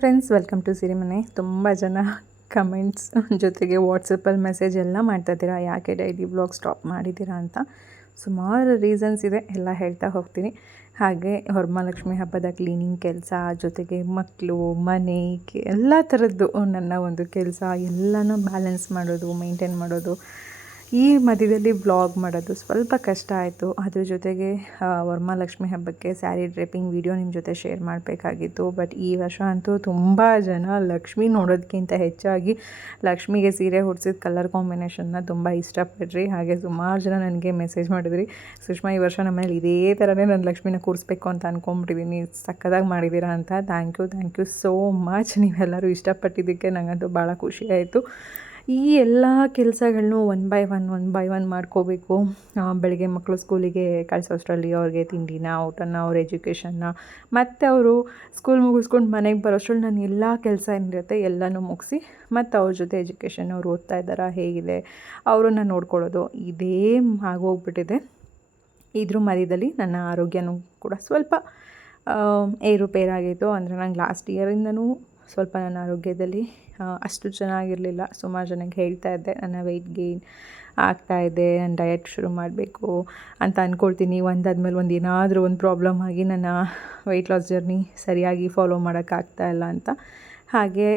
Friends, welcome to Sirimane. ತುಂಬ ಜನ comments ಜೊತೆಗೆ ವಾಟ್ಸಪ್ಪಲ್ಲಿ ಮೆಸೇಜ್ ಎಲ್ಲ ಮಾಡ್ತಾಯಿದ್ದೀರಾ, ಯಾಕೆ ಡೈಲಿ ವ್ಲಾಗ್ ಸ್ಟಾಪ್ ಮಾಡಿದ್ದೀರಾ ಅಂತ. ಸುಮಾರು ರೀಸನ್ಸ್ ಇದೆ, ಎಲ್ಲ ಹೇಳ್ತಾ ಹೋಗ್ತೀನಿ. ಹಾಗೆ ವರಮಹಾಲಕ್ಷ್ಮಿ ಹಬ್ಬದ ಕ್ಲೀನಿಂಗ್ ಕೆಲಸ, ಜೊತೆಗೆ ಮಕ್ಕಳು, ಮನೆ, ಎಲ್ಲ ಥರದ್ದು ನನ್ನ ಒಂದು ಕೆಲಸ ಎಲ್ಲನೂ ಬ್ಯಾಲೆನ್ಸ್ ಮಾಡೋದು, ಮೇಂಟೈನ್ ಮಾಡೋದು. ಈ ಮಧ್ಯದಲ್ಲಿ ವ್ಲಾಗ್ ಮಾಡೋದು ಸ್ವಲ್ಪ ಕಷ್ಟ ಆಯಿತು. ಅದ್ರ ಜೊತೆಗೆ ವರಮಹಾಲಕ್ಷ್ಮಿ ಹಬ್ಬಕ್ಕೆ ಸ್ಯಾರಿ ಡ್ರೇಪಿಂಗ್ ವಿಡಿಯೋ ನಿಮ್ಮ ಜೊತೆ ಶೇರ್ ಮಾಡಬೇಕಾಗಿತ್ತು. ಬಟ್ ಈ ವರ್ಷ ಅಂತೂ ತುಂಬ ಜನ ಲಕ್ಷ್ಮಿ ನೋಡೋದಕ್ಕಿಂತ ಹೆಚ್ಚಾಗಿ ಲಕ್ಷ್ಮಿಗೆ ಸೀರೆ ಉಡ್ಸಿದ ಕಲರ್ ಕಾಂಬಿನೇಷನ್ನ ತುಂಬ ಇಷ್ಟಪಡ್ರಿ. ಹಾಗೆ ಸುಮಾರು ಜನ ನನಗೆ ಮೆಸೇಜ್ ಮಾಡಿದ್ರಿ, ಸುಷ್ಮಾ ಈ ವರ್ಷ ನಮ್ಮನೇಲಿ ಇದೇ ಥರನೇ ನಾನು ಲಕ್ಷ್ಮಿನ ಕೂರಿಸ್ಬೇಕು ಅಂತ ಅಂದ್ಕೊಂಬಿಟ್ಟಿದ್ದೀನಿ, ಸಕ್ಕದಾಗಿ ಮಾಡಿದ್ದೀರಾ ಅಂತ. Thank you so much. ನೀವೆಲ್ಲರೂ ಇಷ್ಟಪಟ್ಟಿದ್ದಕ್ಕೆ ನನಗಂತೂ ಭಾಳ ಖುಷಿ ಆಯಿತು. ಈ ಎಲ್ಲ ಕೆಲಸಗಳನ್ನೂ ಒನ್ ಬೈ ಒನ್ ಮಾಡ್ಕೋಬೇಕು. ಬೆಳಗ್ಗೆ ಮಕ್ಕಳು ಸ್ಕೂಲಿಗೆ ಕಳಿಸೋಷ್ಟರಲ್ಲಿ ಅವ್ರಿಗೆ ತಿಂಡಿನ, ಊಟನ, ಅವ್ರ ಎಜುಕೇಷನ್ನ, ಮತ್ತು ಅವರು ಸ್ಕೂಲ್ ಮುಗಿಸ್ಕೊಂಡು ಮನೆಗೆ ಬರೋಷ್ಟ್ರಲ್ಲಿ ನಾನು ಎಲ್ಲ ಕೆಲಸ ಏನಿರುತ್ತೆ ಎಲ್ಲನೂ ಮುಗಿಸಿ, ಮತ್ತು ಅವ್ರ ಜೊತೆ ಎಜುಕೇಷನ್, ಅವ್ರು ಓದ್ತಾ ಇದ್ದಾರಾ, ಹೇಗಿದೆ, ಅವರನ್ನು ನೋಡ್ಕೊಳ್ಳೋದು, ಇದೇ ಆಗೋಗ್ಬಿಟ್ಟಿದೆ. ಇದ್ರ ಮಧ್ಯದಲ್ಲಿ ನನ್ನ ಆರೋಗ್ಯನೂ ಕೂಡ ಸ್ವಲ್ಪ ಏರುಪೇರಾಗಿತ್ತು. ಅಂದರೆ ನಂಗೆ ಲಾಸ್ಟ್ ಇಯರಿಂದನೂ ಸ್ವಲ್ಪ ನನ್ನ ಆರೋಗ್ಯದಲ್ಲಿ ಅಷ್ಟು ಚೆನ್ನಾಗಿರಲಿಲ್ಲ. ಸುಮಾರು ಜನಕ್ಕೆ ಹೇಳ್ತಾ ಇದ್ದೆ ನನ್ನ ವೆಯ್ಟ್ ಗೇನ್ ಆಗ್ತಾಯಿದೆ, ನಾನು ಡಯಟ್ ಶುರು ಮಾಡಬೇಕು ಅಂತ ಅಂದ್ಕೊಳ್ತೀನಿ. ಒಂದಾದ್ಮೇಲೆ ಒಂದು ಏನಾದರೂ ಒಂದು ಪ್ರಾಬ್ಲಮ್ ಆಗಿ ನನ್ನ ವೆಯ್ಟ್ ಲಾಸ್ ಜರ್ನಿ ಸರಿಯಾಗಿ ಫಾಲೋ ಮಾಡೋಕ್ಕಾಗ್ತಾಯಿಲ್ಲ ಅಂತ. ಹಾಗೆ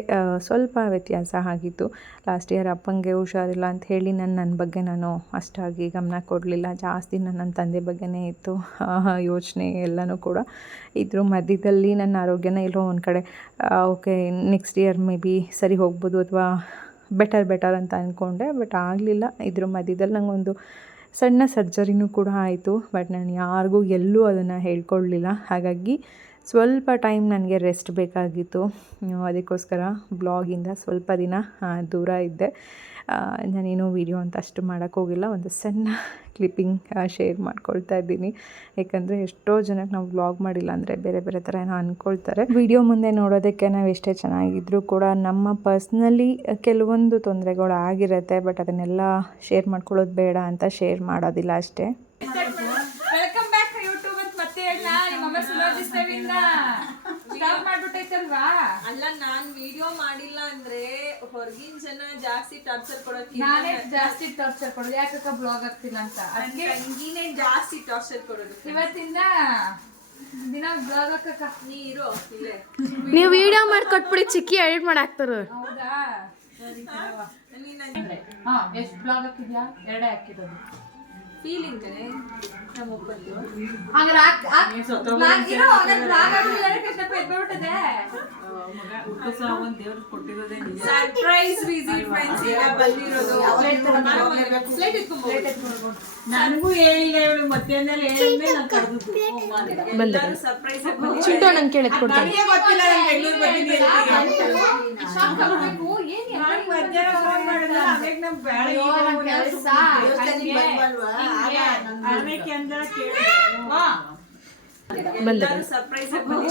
ಸ್ವಲ್ಪ ವ್ಯತ್ಯಾಸ ಆಗಿತ್ತು. ಲಾಸ್ಟ್ ಇಯರ್ ಅಪ್ಪಂಗೆ ಹುಷಾರಿಲ್ಲ ಅಂತ ಹೇಳಿ ನನ್ನ ಬಗ್ಗೆ ನಾನು ಅಷ್ಟಾಗಿ ಗಮನ ಕೊಡಲಿಲ್ಲ. ಜಾಸ್ತಿ ನನ್ನ ತಂದೆ ಬಗ್ಗೆನೇ ಇತ್ತು ಯೋಚನೆ ಎಲ್ಲನೂ ಕೂಡ. ಇದ್ರ ಮಧ್ಯದಲ್ಲಿ ನನ್ನ ಆರೋಗ್ಯನ ಎಲ್ಲೋ ಒಂದು ಕಡೆ okay next year may be ಸರಿ ಹೋಗ್ಬೋದು ಅಥವಾ ಬೆಟರ್ ಅಂತ ಅಂದ್ಕೊಂಡೆ. ಬಟ್ ಆಗಲಿಲ್ಲ. ಇದ್ರ ಮಧ್ಯದಲ್ಲಿ ನನಗೊಂದು ಸಣ್ಣ ಸರ್ಜರಿನೂ ಕೂಡ ಆಯಿತು. ಬಟ್ ನಾನು ಯಾರಿಗೂ ಎಲ್ಲೂ ಅದನ್ನು ಹೇಳ್ಕೊಳ್ಳಲಿಲ್ಲ. ಹಾಗಾಗಿ ಸ್ವಲ್ಪ ಟೈಮ್ ನನಗೆ ರೆಸ್ಟ್ ಬೇಕಾಗಿತ್ತು. ಅದಕ್ಕೋಸ್ಕರ ಬ್ಲಾಗಿಂದ ಸ್ವಲ್ಪ ದಿನ ದೂರ ಇದ್ದೆ. ನಾನೇನೋ ವೀಡಿಯೋ ಅಂತ ಅಷ್ಟು ಮಾಡೋಕ್ಕೋಗಿಲ್ಲ. ಒಂದು ಸಣ್ಣ ಕ್ಲಿಪ್ಪಿಂಗ್ ಶೇರ್ ಮಾಡ್ಕೊಳ್ತಾ ಇದ್ದೀನಿ. ಯಾಕಂದರೆ ಎಷ್ಟೋ ಜನಕ್ಕೆ ನಾವು ವ್ಲಾಗ್ ಮಾಡಿಲ್ಲ ಅಂದರೆ ಬೇರೆ ಬೇರೆ ಥರ ಏನೋ ಅಂದ್ಕೊಳ್ತಾರೆ. ವಿಡಿಯೋ ಮುಂದೆ ನೋಡೋದಕ್ಕೆ ನಾವು ಎಷ್ಟೇ ಚೆನ್ನಾಗಿದ್ದರೂ ಕೂಡ ನಮ್ಮ ಪರ್ಸ್ನಲಿ ಕೆಲವೊಂದು ತೊಂದರೆಗಳು ಆಗಿರುತ್ತೆ. ಬಟ್ ಅದನ್ನೆಲ್ಲ ಶೇರ್ ಮಾಡ್ಕೊಳ್ಳೋದು ಬೇಡ ಅಂತ ಶೇರ್ ಮಾಡೋದಿಲ್ಲ ಅಷ್ಟೇ. ಅಲ್ಲ, ನಾನ್ ವಿಡಿಯೋ ಮಾಡಿಲ್ಲ ಅಂದ್ರೆ ಹೊರಗಿನ ಜನ ಜಾಸ್ತಿ ಟಾರ್ಚರ್ ಕೊಡೋಕೆ, ನಾನೇ ಜಾಸ್ತಿ ಟಾರ್ಚರ್ ಕೊಡೋದು. ಯಾಕಕ್ಕ ಬ್ಲಾಗ್ ಆಗ್ತಿಲ್ಲ ಅಂತ ಅದಕ್ಕೆ ತಂಗಿನೇ ಜಾಸ್ತಿ ಟಾರ್ಚರ್ ಕೊಡೋದು. ಇವತ್ತಿಂದ ದಿನ ಬ್ಲಾಗ್ ಹಾಕಕ್ಕ ನೀರು ಇಲ್ಲೇ ನೀವು ವಿಡಿಯೋ ಮಾಡಿ ಕೊಟ್ಬಿಡಿ, ಚಿಕ್ಕಿ ಎಡಿಟ್ ಮಾಡಿ ಹಾಕ್ತಾರ. ಹೌದಾ? ಎಷ್ಟು ಬ್ಲಾಗ್ ಹಾಕಿದ್ಯಾ? ಎರಡೇ ಹಾಕಿರೋದು. ಫೀಲಿಂಗ್ ಕಡೆ ನಮ್ಮ ಒಬ್ಬದ್ದು ಸರ್ಪ್ರೈಸ್ ವಿಸಿಟ್ ಫ್ರೆಂಡ್ಸ್ ಈಗ ಬಂದಿರೋದು. ನನಗೂ ಹೇಳಿಲ್ಲ ಇವಳು, ಮಧ್ಯಾಹ್ನದಲ್ಲಿ ಹೇಳಿದ್ಮೇಲೆ ನಾನು ಕರೆದಿದ್ದು. ಸರ್ಪ್ರೈಸ್ ಆಗಿ ಚಿಂಟು ನಂಗೆ ಕೇಳಿದ್ ಕೊಡ್ತಾನೆ. ಗೊತ್ತಿಲ್ಲ, ನಾನು ಬೆಂಗಳೂರು ಬಂದಿದ್ದೀನಿ.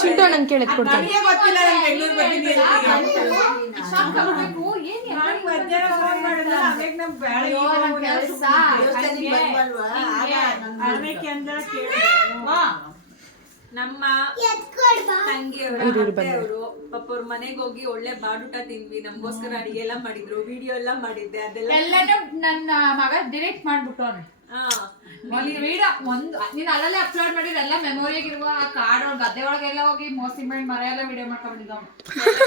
ಚಿಂಟು ನಂಗೆ ಕೇಳಿದ್ ಕೊಡ್ತಾನೆ. ಗೊತ್ತಿಲ್ಲ, ನಾನು ಬೆಂಗಳೂರು ಬಂದಿದ್ದೀನಿ. ನಮ್ಮ ತಂಗಿಯವರು ಪಾಪ ಅವ್ರ ಮನೆಗೆ ಹೋಗಿ ಒಳ್ಳೆ ಬಾಡೂಟ ತಿಂದ್ವಿ. ನಮಗೋಸ್ಕರ ಅಡಿಗೆ ಎಲ್ಲ ಮಾಡಿದ್ರು, ವಿಡಿಯೋ ಎಲ್ಲ ಮಾಡಿದ್ದೆ. ಅದೆಲ್ಲ ನನ್ನ ಮಗ ಡಿಲೀಟ್ ಮಾಡ್ಬಿಟ್ಟವನೆ. ವಿಡಿಯೋ ನೀನ್ ಅಲ್ಲಲ್ಲೇ ಅಪ್ಲೋಡ್ ಮಾಡಿದ್ರೆ ಎಲ್ಲ ಮೆಮೊರಿಯಾಗಿರುವ ಆ ಕಾಡ್ ಒಳಗೆ ಗದ್ದೆ ಒಳಗೆಲ್ಲ ಹೋಗಿ ಮೋಸಿ ಮಾಡಿ ಮರ ಎಲ್ಲ ವಿಡಿಯೋ ಮಾಡ್ಕೊಂಡಿದ್ದಾವ.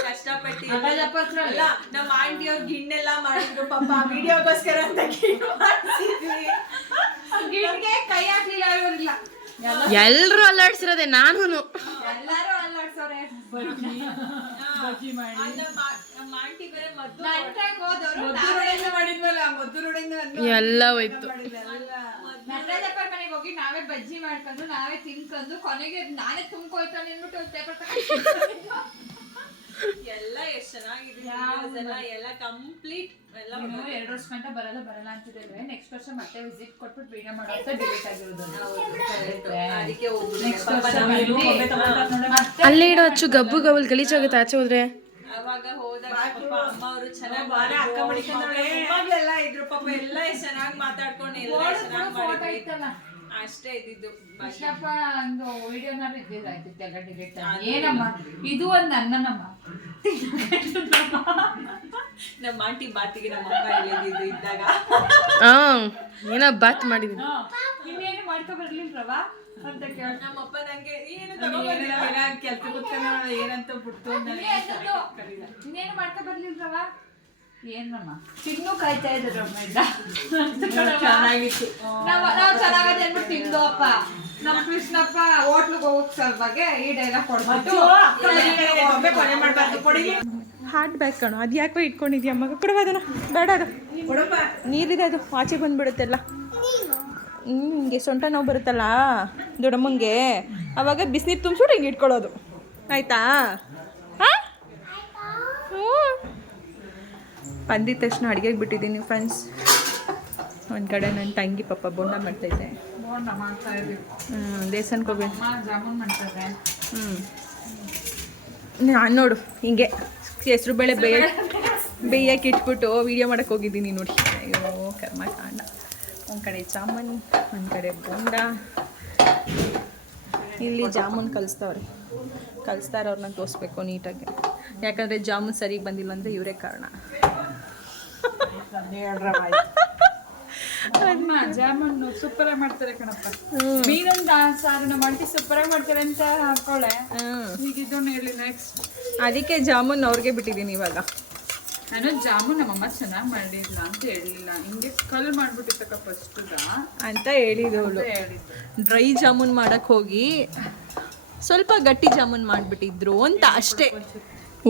ಕಷ್ಟಪಟ್ಟು ನಮ್ಮ ಆಂಟಿ ಅವ್ರ ಗಿಣ್ಣೆಲ್ಲ ಮಾಡಿದ್ರು ಪಾಪ ವಿಡಿಯೋಗೋಸ್ಕರ ಅಂತ. ಗಿಣ್ಣಿಗೆ ಕೈ ಹಾಕ್ಲಿಲ್ಲ ಇವರಿಲ್ಲ, ಎಲ್ರು ಅಲ್ಲಾಡ್ಸಿರೋದೆ. ನಾನು ಎಲ್ಲಾರು ಅಲ್ಲಾಡ್ಸೋರೆ. ಎಲ್ಲ ಹೋಯ್ತು. ನಟರಾಜಪ್ಪ ಮನೆಗೆ ಹೋಗಿ ನಾವೇ ಬಜ್ಜಿ ಮಾಡ್ಕೊಂಡು ನಾವೇ ತಿನ್ಕೊಂಡು ಕೊನೆಗೆ ನಾನೇ ತುಂಬ್ಕೋಯ್ತಾನೆ ಅಂದ್ಬಿಟ್ಟು ಪೇಪರ್ ಎಲ್ಲ ಎಷ್ಟು ಚೆನ್ನಾಗಿದೆ. ಎಲ್ಲ ಕಂಪ್ಲೀಟ್ ಎಲ್ಲ 2 ವರ್ಷ ಗಂಟ ಬರಲ್ಲ ಅಂತಿದ್ದೇವೆ. ನೆಕ್ಸ್ಟ್ ವರ್ಷ ಮತ್ತೆ ವಿಸಿಟ್ ಕೊಟ್ಬಿಟ್ಟು ವಿಡಿಯೋ ಮಾಡೋ ಅಂತ ಡಿಲೀಟ್ ಆಗಿರೋದು. ಅದಕ್ಕೆ ಅಲ್ಲೇ ಇಡೋ ಹಚ್ಚು, ಗಬ್ಬು ಗಬ್ಬಲ್ ಗಲೀಜಾಗುತ್ತೆ ಆಚೆ ಹೋದ್ರೆ. ಅವಾಗ ಹೋದಾಗ ಪಾಪ ಅಮ್ಮ ಅವರು ಚೆನ್ನಾಗಿ ಅಕ್ಕ ಮಕ್ಕಳೆಲ್ಲ ಇದ್ರು ಪಾಪ. ಎಲ್ಲ ಎಷ್ಟು ಚೆನ್ನಾಗಿ ಮಾತಾಡ್ಕೊಂಡು ಎಲ್ಲ ಚೆನ್ನಾಗಿ ಅಷ್ಟೇ ಇದ್ದಿದ್ದು. ಒಂದು ವಿಡಿಯೋನಾರು ಇದ್ದಿದ್ದಾಯ್ತಿತ್ತು ಎಲ್ಲ ಡಿಲೀಟ್. ಏನಮ್ಮ ಇದು ಒಂದು ನನ್ನಮ್ಮ ನಮ್ಮ ಆಂಟಿ ಬಾತಿಗೆ ನಮ್ಮ ಅಮ್ಮ ಹೇಳಿದ್ದು ಇದ್ದಾಗ ಏನೋ ಬಾತ್ ಮಾಡಿದೀನಿ. ಇನ್ನೇನು ಮಾಡ್ಕೊ ಬರ್ಲಿಲ್ರವ ಅಂತ ಕೇಳ ನಮ್ಮಪ್ಪ ನಂಗೆ ಏನು ಕೆಲ್ಸ ಏನಂತ ಬಿಡ್ತು ಇನ್ನೇನು ಮಾಡ್ಕೊ ಬರ್ಲಿಲ್ರವ ಏನಮ್ಮ ತಿನ್ನು ಕಾಯ್ತಾ ಇದ್ರಮ್ಮ ಚೆನ್ನಾಗಿತ್ತು. ನಾವು ಚೆನ್ನಾಗದೆ ಅಂದ್ಬಿಟ್ಟು ತಿಂದು ಅಪ್ಪ ನಮ್ಮ ಕೃಷ್ಣಪ್ಪ ಹೋಟ್ಲಿಗೆ ಹೋಗಕ್ ಸಲುವಾಗಿ ಈ ಡೈಲಾಗ್ ಕೊಡ್ಬಿಟ್ಟು ಹಾರ್ಟ್ ಬ್ಯಾಗ್ ಕಣೋ, ಅದು ಯಾಕೋ ಇಟ್ಕೊಂಡಿದ್ಯಾ ಮಗ? ಕೊಡುವ ಅದನ್ನ, ಬೇಡ ಅದು ನೀರಿದೆ, ಅದು ಆಚೆ ಬಂದುಬಿಡುತ್ತೆಲ್ಲ. ಹಿಂಗೆ ಸೊಂಟ ನೋವು ಬರುತ್ತಲ್ಲ ದೊಡ್ಡಮ್ಮಂಗೆ, ಆವಾಗ ಬಿಸಿನೀರು ತುಂಬಿಸ್ಬಿಟ್ಟು ಹಿಂಗೆ ಇಟ್ಕೊಳ್ಳೋದು, ಆಯಿತಾ? ಹಾಂ, ಹ್ಞೂ. ಬಂದಿದ್ದ ತಕ್ಷಣ ಅಡುಗೆಗೆ ಬಿಟ್ಟಿದ್ದೀನಿ ಫ್ರೆಂಡ್ಸ್. ಒಂದು ಕಡೆ ನನ್ನ ತಂಗಿ ಪಾಪ ಬೋಂಡ ಮಾಡ್ತೈತೆ, ಮಾಡ್ತಾ ಇದೀವಿ. ದೇವಸ್ಥಾನಕ್ಕೆ ಹೋಗ್ಬೇಕು. ಜಾಮೂನ್ ಮಾಡ್ತಾರೆ. ನಾನು ನೋಡು ಹಿಂಗೆ ಹೆಸ್ರು ಬೇಳೆ ಬೇಯಕ್ಕೆ ಇಟ್ಬಿಟ್ಟು ವೀಡಿಯೋ ಮಾಡೋಕ್ಕೆ ಹೋಗಿದ್ದೀನಿ ನೋಡಿ. ಅಯ್ಯೋ ಕರ್ಮಕಾಂಡ. ಒಂದು ಕಡೆ ಜಾಮೂನ್, ಒಂದು ಕಡೆ ಬೋಂಡ. ಇಲ್ಲಿ ಜಾಮೂನ್ ಕಲಿಸ್ತಾರವ್ರನ್ನ ತೋರಿಸ್ಬೇಕು ನೀಟಾಗಿ, ಯಾಕಂದರೆ ಜಾಮೂನ್ ಸರಿಗೆ ಬಂದಿಲ್ಲ ಅಂದರೆ ಇವರೇ ಕಾರಣ. ಜಾಮೂನು ಸೂಪರ್ ಆಗಿ ಮಾಡ್ತಾರೆ ಕಣಪ್ಪ. ಮೀನೊಂದು ಸಾರನ್ನ ಮಾಡಿ ಸೂಪರ್ ಆಗಿ ಮಾಡ್ತಾರೆ ಅಂತ ಹಾಕೊಳ್ಳೆ. ಈಗ ಇದನ್ನು ಹೇಳಿ ನೆಕ್ಸ್ಟ್. ಅದಕ್ಕೆ ಜಾಮೂನ್ ಅವ್ರಿಗೆ ಬಿಟ್ಟಿದ್ದೀನಿ ಇವಾಗ. ನಾನು ಜಾಮೂನ್ ನಮ್ಮಮ್ಮ ಚೆನ್ನಾಗಿ ಮಾಡಿಲ್ಲ ಅಂತ ಹೇಳಿಲ್ಲ, ಹಿಂಗೆ ಕಲ್ ಮಾಡ್ಬಿಟ್ಟಿತ್ತಕ್ಕ ಫಸ್ಟ್ಗ ಅಂತ ಹೇಳಿದವಳು. ಡ್ರೈ ಜಾಮೂನ್ ಮಾಡೋಕ್ಕೆ ಹೋಗಿ ಸ್ವಲ್ಪ ಗಟ್ಟಿ ಜಾಮೂನ್ ಮಾಡಿಬಿಟ್ಟಿದ್ರು ಅಂತ ಅಷ್ಟೇ.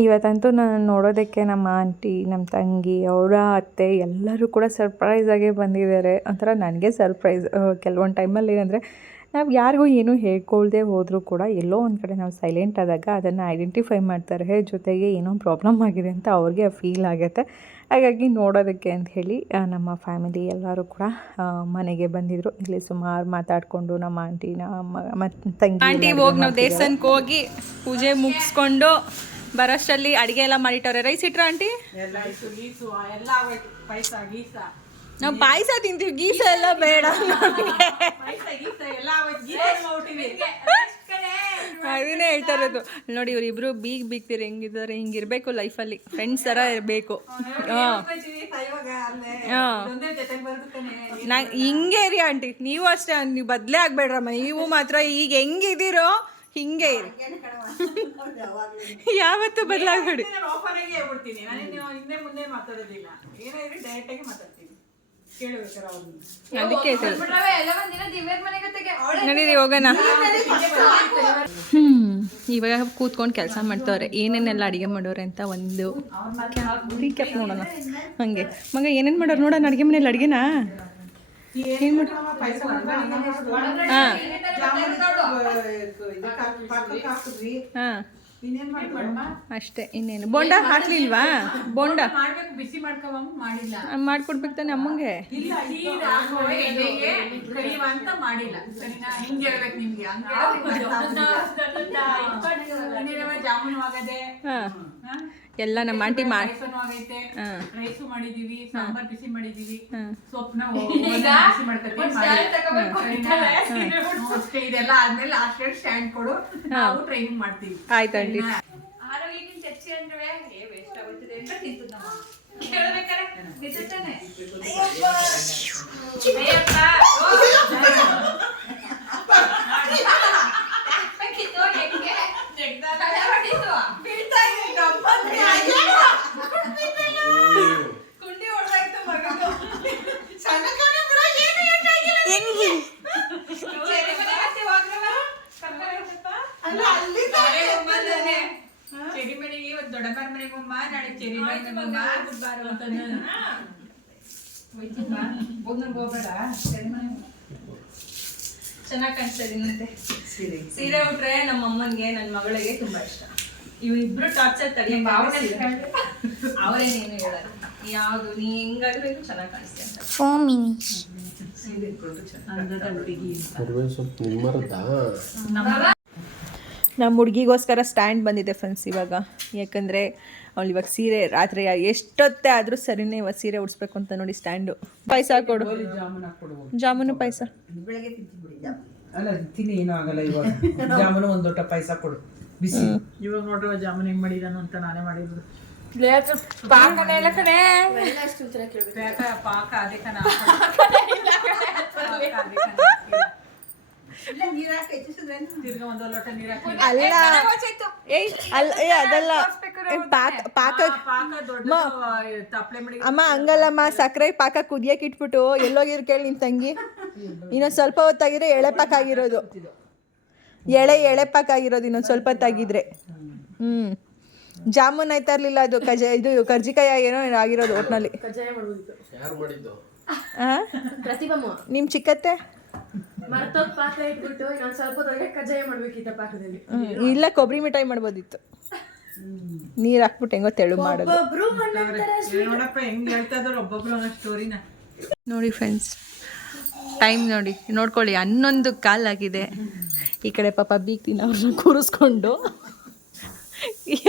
ಇವತ್ತಂತೂ ನಾನು ನೋಡೋದಕ್ಕೆ ನಮ್ಮ ಆಂಟಿ, ನಮ್ಮ ತಂಗಿ, ಅವರ ಅತ್ತೆ ಎಲ್ಲರೂ ಕೂಡ ಸರ್ಪ್ರೈಸಾಗೇ ಬಂದಿದ್ದಾರೆ. ಒಂಥರ ನನಗೆ ಸರ್ಪ್ರೈಸ್. ಕೆಲವೊಂದು ಟೈಮಲ್ಲಿ ಏನಂದರೆ ನಾವು ಯಾರಿಗೂ ಏನೂ ಹೇಳ್ಕೊಳ್ದೆ ಹೋದರೂ ಕೂಡ ಎಲ್ಲೋ ಒಂದು ಕಡೆ ನಾವು ಸೈಲೆಂಟ್ ಆದಾಗ ಅದನ್ನು ಐಡೆಂಟಿಫೈ ಮಾಡ್ತಾರೆ, ಜೊತೆಗೆ ಏನೋ ಪ್ರಾಬ್ಲಮ್ ಆಗಿದೆ ಅಂತ ಅವ್ರಿಗೆ ಫೀಲ್ ಆಗುತ್ತೆ. ಹಾಗಾಗಿ ನೋಡೋದಕ್ಕೆ ಅಂತ ಹೇಳಿ ನಮ್ಮ ಫ್ಯಾಮಿಲಿ ಎಲ್ಲರೂ ಕೂಡ ಮನೆಗೆ ಬಂದಿದ್ದರು. ಇಲ್ಲಿ ಸುಮಾರು ಮಾತಾಡಿಕೊಂಡು ನಮ್ಮ ಆಂಟಿ, ಮತ್ತು ತಂಗಿ ಆಂಟಿ ಹೋಗಿ ನಾವು ದೇವಸ್ಥಾನಕ್ಕೆ ಹೋಗಿ ಪೂಜೆ ಮುಗಿಸ್ಕೊಂಡು ಬರೋಷ್ಟರಲ್ಲಿ ಅಡುಗೆ ಎಲ್ಲ ಮಾಡಿಟ್ಟವ್ರೆ. ರೈಸ್ ಇಟ್ರ ಆಂಟಿ? ನಾವು ಪಾಯಸ ತಿಂತೀವಿ, ಗೀಸ ಎಲ್ಲ ಬೇಡ. ಅದನ್ನೇ ಹೇಳ್ತಾ ಇರೋದು ನೋಡಿ. ಇವರಿಬ್ರು ಬೀಗ್ತೀರಿ ಹೆಂಗಿದ್ದಾರೆ, ಹಿಂಗಿರ್ಬೇಕು ಲೈಫಲ್ಲಿ, ಫ್ರೆಂಡ್ಸ್ ಥರ ಇರಬೇಕು. ಹಿಂಗೆ ಇರಿ ಆಂಟಿ, ನೀವು ಅಷ್ಟೇ, ನೀವು ಬದಲೇ ಆಗಬೇಡ್ರಮ್ಮ. ನೀವು ಮಾತ್ರ ಈಗ ಹೆಂಗಿದ್ದೀರೋ ಹಿಂಗೆ ಇರಿ, ಯಾವತ್ತೂ ಬದಲಾಗಬೇಡಿ. ಅದಕ್ಕೆ ನಡೀರಿ ಹೋಗೋಣ. ಇವಾಗ ಕೂತ್ಕೊಂಡು ಕೆಲಸ ಮಾಡ್ತವ್ರೆ, ಏನೇನೆಲ್ಲ ಅಡುಗೆ ಮಾಡೋರೆ ಅಂತ ಒಂದು ರೀಕ್ಯಾಪ್ ನೋಡೋಣ. ಹಾಗೆ ಮಗ ಏನೇನು ಮಾಡೋರು ನೋಡೋಣ ಅಡುಗೆ ಮನೇಲಿ. ಅಡುಗೆನಾ ಏನು ಮಾಡಿ? ಹಾಂ ಹಾಂ ಅಷ್ಟೇ, ಇನ್ನೇನು. ಬೋಂಡ ಹಾಕ್ಲಿಲ್ವಾ? ಬೋಂಡ ಬಿಸಿ ಮಾಡಿಲ್ಲ, ಮಾಡ್ಕೊಡ್ಬೇಕು ತಾನೆ ಅಮ್ಮಂಗೆ. ಮಾಡಿಲ್ಲ ಹಿಂಗೆ ಹೇಳ್ಬೇಕು ನಿಮ್ಗೆ. ಜಾಮೂನು ಆಗದೆ, ಎಲ್ಲ ನಮ್ಮ ಆಂಟಿ ಮಾಡಿ ರೈಸು ಮಾಡಿದೀವಿ, ಸಾಂಬಾರ್ ಬಿಸಿ ಮಾಡಿದೀವಿ, ಸೊಪ್ಪನ್ನ ಇದೆಲ್ಲ ಆದ್ಮೇಲೆ ಲಾಸ್ಟ್ ಸ್ಟ್ಯಾಂಡ್ ಕೊಡು, ನಾವು ಟ್ರೈನಿಂಗ್ ಮಾಡ್ತೀವಿ. ಆಯ್ತಂಟಿ. ಆರೋಗ್ಯಕ್ಕಿಂತ ಹೆಚ್ಚು ಅಂದ್ರೆ ವೇಸ್ಟ್ ಆಗುತ್ತದೆ ಅಂತ ತಿಂತು ನಾವು ಕೇಳಬೇಕಾರೆ ನಿಜತಾನೆ. ಕುಂಡಿ ಹೊಡೆದಾಯ್ತು ಮಗದು. ಚೆರಿ ಮನೆಗೆ ಇವತ್ತು ದೊಡ್ಡಮ್ಮನ ಮನೆಗೆ ಹೋಮ್ಮ, ನಾಳೆ ಚೆರಿ ಮನೆಗೆ ಹೋಗೋಣ ಹೋಗ್ಬೇಡ. ಚೆನ್ನಾಗಿ ಕಾಣಿಸ್ತಾ ಇದೀನಂತೆ ಸೀರೆ ಉಟ್ರೆ. ನಮ್ಮ ಅಮ್ಮನಿಗೆ, ನನ್ನ ಮಗಳಿಗೆ ತುಂಬಾ ಇಷ್ಟ. ಇವ್ರಿಬ್ರು ಟಾರ್ಚರ್ ತಡೆಯಕ್ಕೆ ಅವರೇನೇನು ಹೇಳಲ್ಲ. ಯಾವುದು ನೀ ಹೆಂಗಾದ್ರೂ ಇದು ಚೆನ್ನಾಗಿ ಕಾಣಿಸ್ತೆ ಅಂತ. ನಮ್ಮ ಹುಡುಗಿಗೋಸ್ಕರ ಸ್ಟ್ಯಾಂಡ್ ಬಂದಿದೆ ಫ್ರೆಂಡ್ಸ್ ಇವಾಗ. ಯಾಕಂದರೆ ಅವಳು ಇವಾಗ ಸೀರೆ ರಾತ್ರಿ ಎಷ್ಟೊತ್ತೇ ಆದರೂ ಸರಿನೇ ಇವಾಗ ಸೀರೆ ಉಡಿಸ್ಬೇಕು ಅಂತ ನೋಡಿ ಸ್ಟ್ಯಾಂಡು. ಪಾಯಸ ಕೊಡು, ಜಾಮೂನು ಪಾಯಸ. ಅಲ್ಲ ತಿನ್ನಿ, ಏನೂ ಆಗಲ್ಲ. ಇವಾಗ ಜಾಮೂನು ಒಂದು ದೊಡ್ಡ ಪಾಯಸ ಕೊಡು. ಬಿಸಿ. ಇವಾಗ ನೋಡ್ರಿ ಜಾಮೂನ್ ಹೆಂಗ್ ಮಾಡಿದಾನು ಅಂತ ನಾನೇ ಮಾಡಿರೋದು. ಪಾಕನೇ ಇಲ್ಲ ಕಣೆ. ಪಾಕ ಅದೇ ಕಣ. ತಿರ್ಗಾ ಒಂದ್ ಲೋಟ ನೀರ್ ಹಾಕಿ ಅಲ್ಲ ಅದಲ್ಲ ಪಾಕ ತಪ್ಪಲೆ ಮಾಡಿ ಅಮ್ಮ ಹಂಗಲ್ಲಮ್ಮ, ಸಕ್ಕರೆ ಪಾಕ ಕುದಿಯಕ್ಕೆ ಇಟ್ಬಿಟ್ಟು ಎಲ್ಲೋಗಿರ್ ಕೇಳಿ ನಿನ್ ತಂಗಿ. ಇನ್ನೊಂದು ಸ್ವಲ್ಪ ಹೊತ್ತಾಗಿದ್ರೆ ಎಳೆ ಪಾಕ ಆಗಿರೋದು, ಎಳೆ ಪಾಕ ಆಗಿರೋದು ಇನ್ನೊಂದು ಸ್ವಲ್ಪ ಹೊತ್ತಾಗಿದ್ರೆ. ಜಾಮೂನ್ ಆಯ್ತಾ ಇರ್ಲಿಲ್ಲ ಅದು ಇದು ಕರ್ಜಿಕಾಯ ಏನೋ ಆಗಿರೋದು ಒಟ್ನಲ್ಲಿ. ನಿಮ್ ಚಿಕ್ಕತ್ತೆ ಇಲ್ಲ ಕೊಬ್ಬರಿ ಮಿಠಾಯಿ ಮಾಡ್ಬೋದಿತ್ತು. ನೀರ್ ಹಾಕ್ಬಿಟ್ಟು ಹೆಂಗೋ ತೆಳು ಮಾಡೋದು. ನೋಡಪ್ಪ ಹೆಂಗ್ ಹೇಳ್ತಾ ಇದಾರೆ ಒಬ್ಬೊಬ್ರು ಅನ್ನೋ ಸ್ಟೋರಿನ. ನೋಡಿ ಫ್ರೆಂಡ್ಸ್, ಟೈಮ್ ನೋಡಿ, ನೋಡ್ಕೊಳ್ಳಿ 11 ಕಾಲ್ ಆಗಿದೆ. ಈ ಕಡೆ ಪಾಪ ಬೀಗ್ತೀನಿ ಅವ್ರನ್ನ ಕೂರಿಸ್ಕೊಂಡು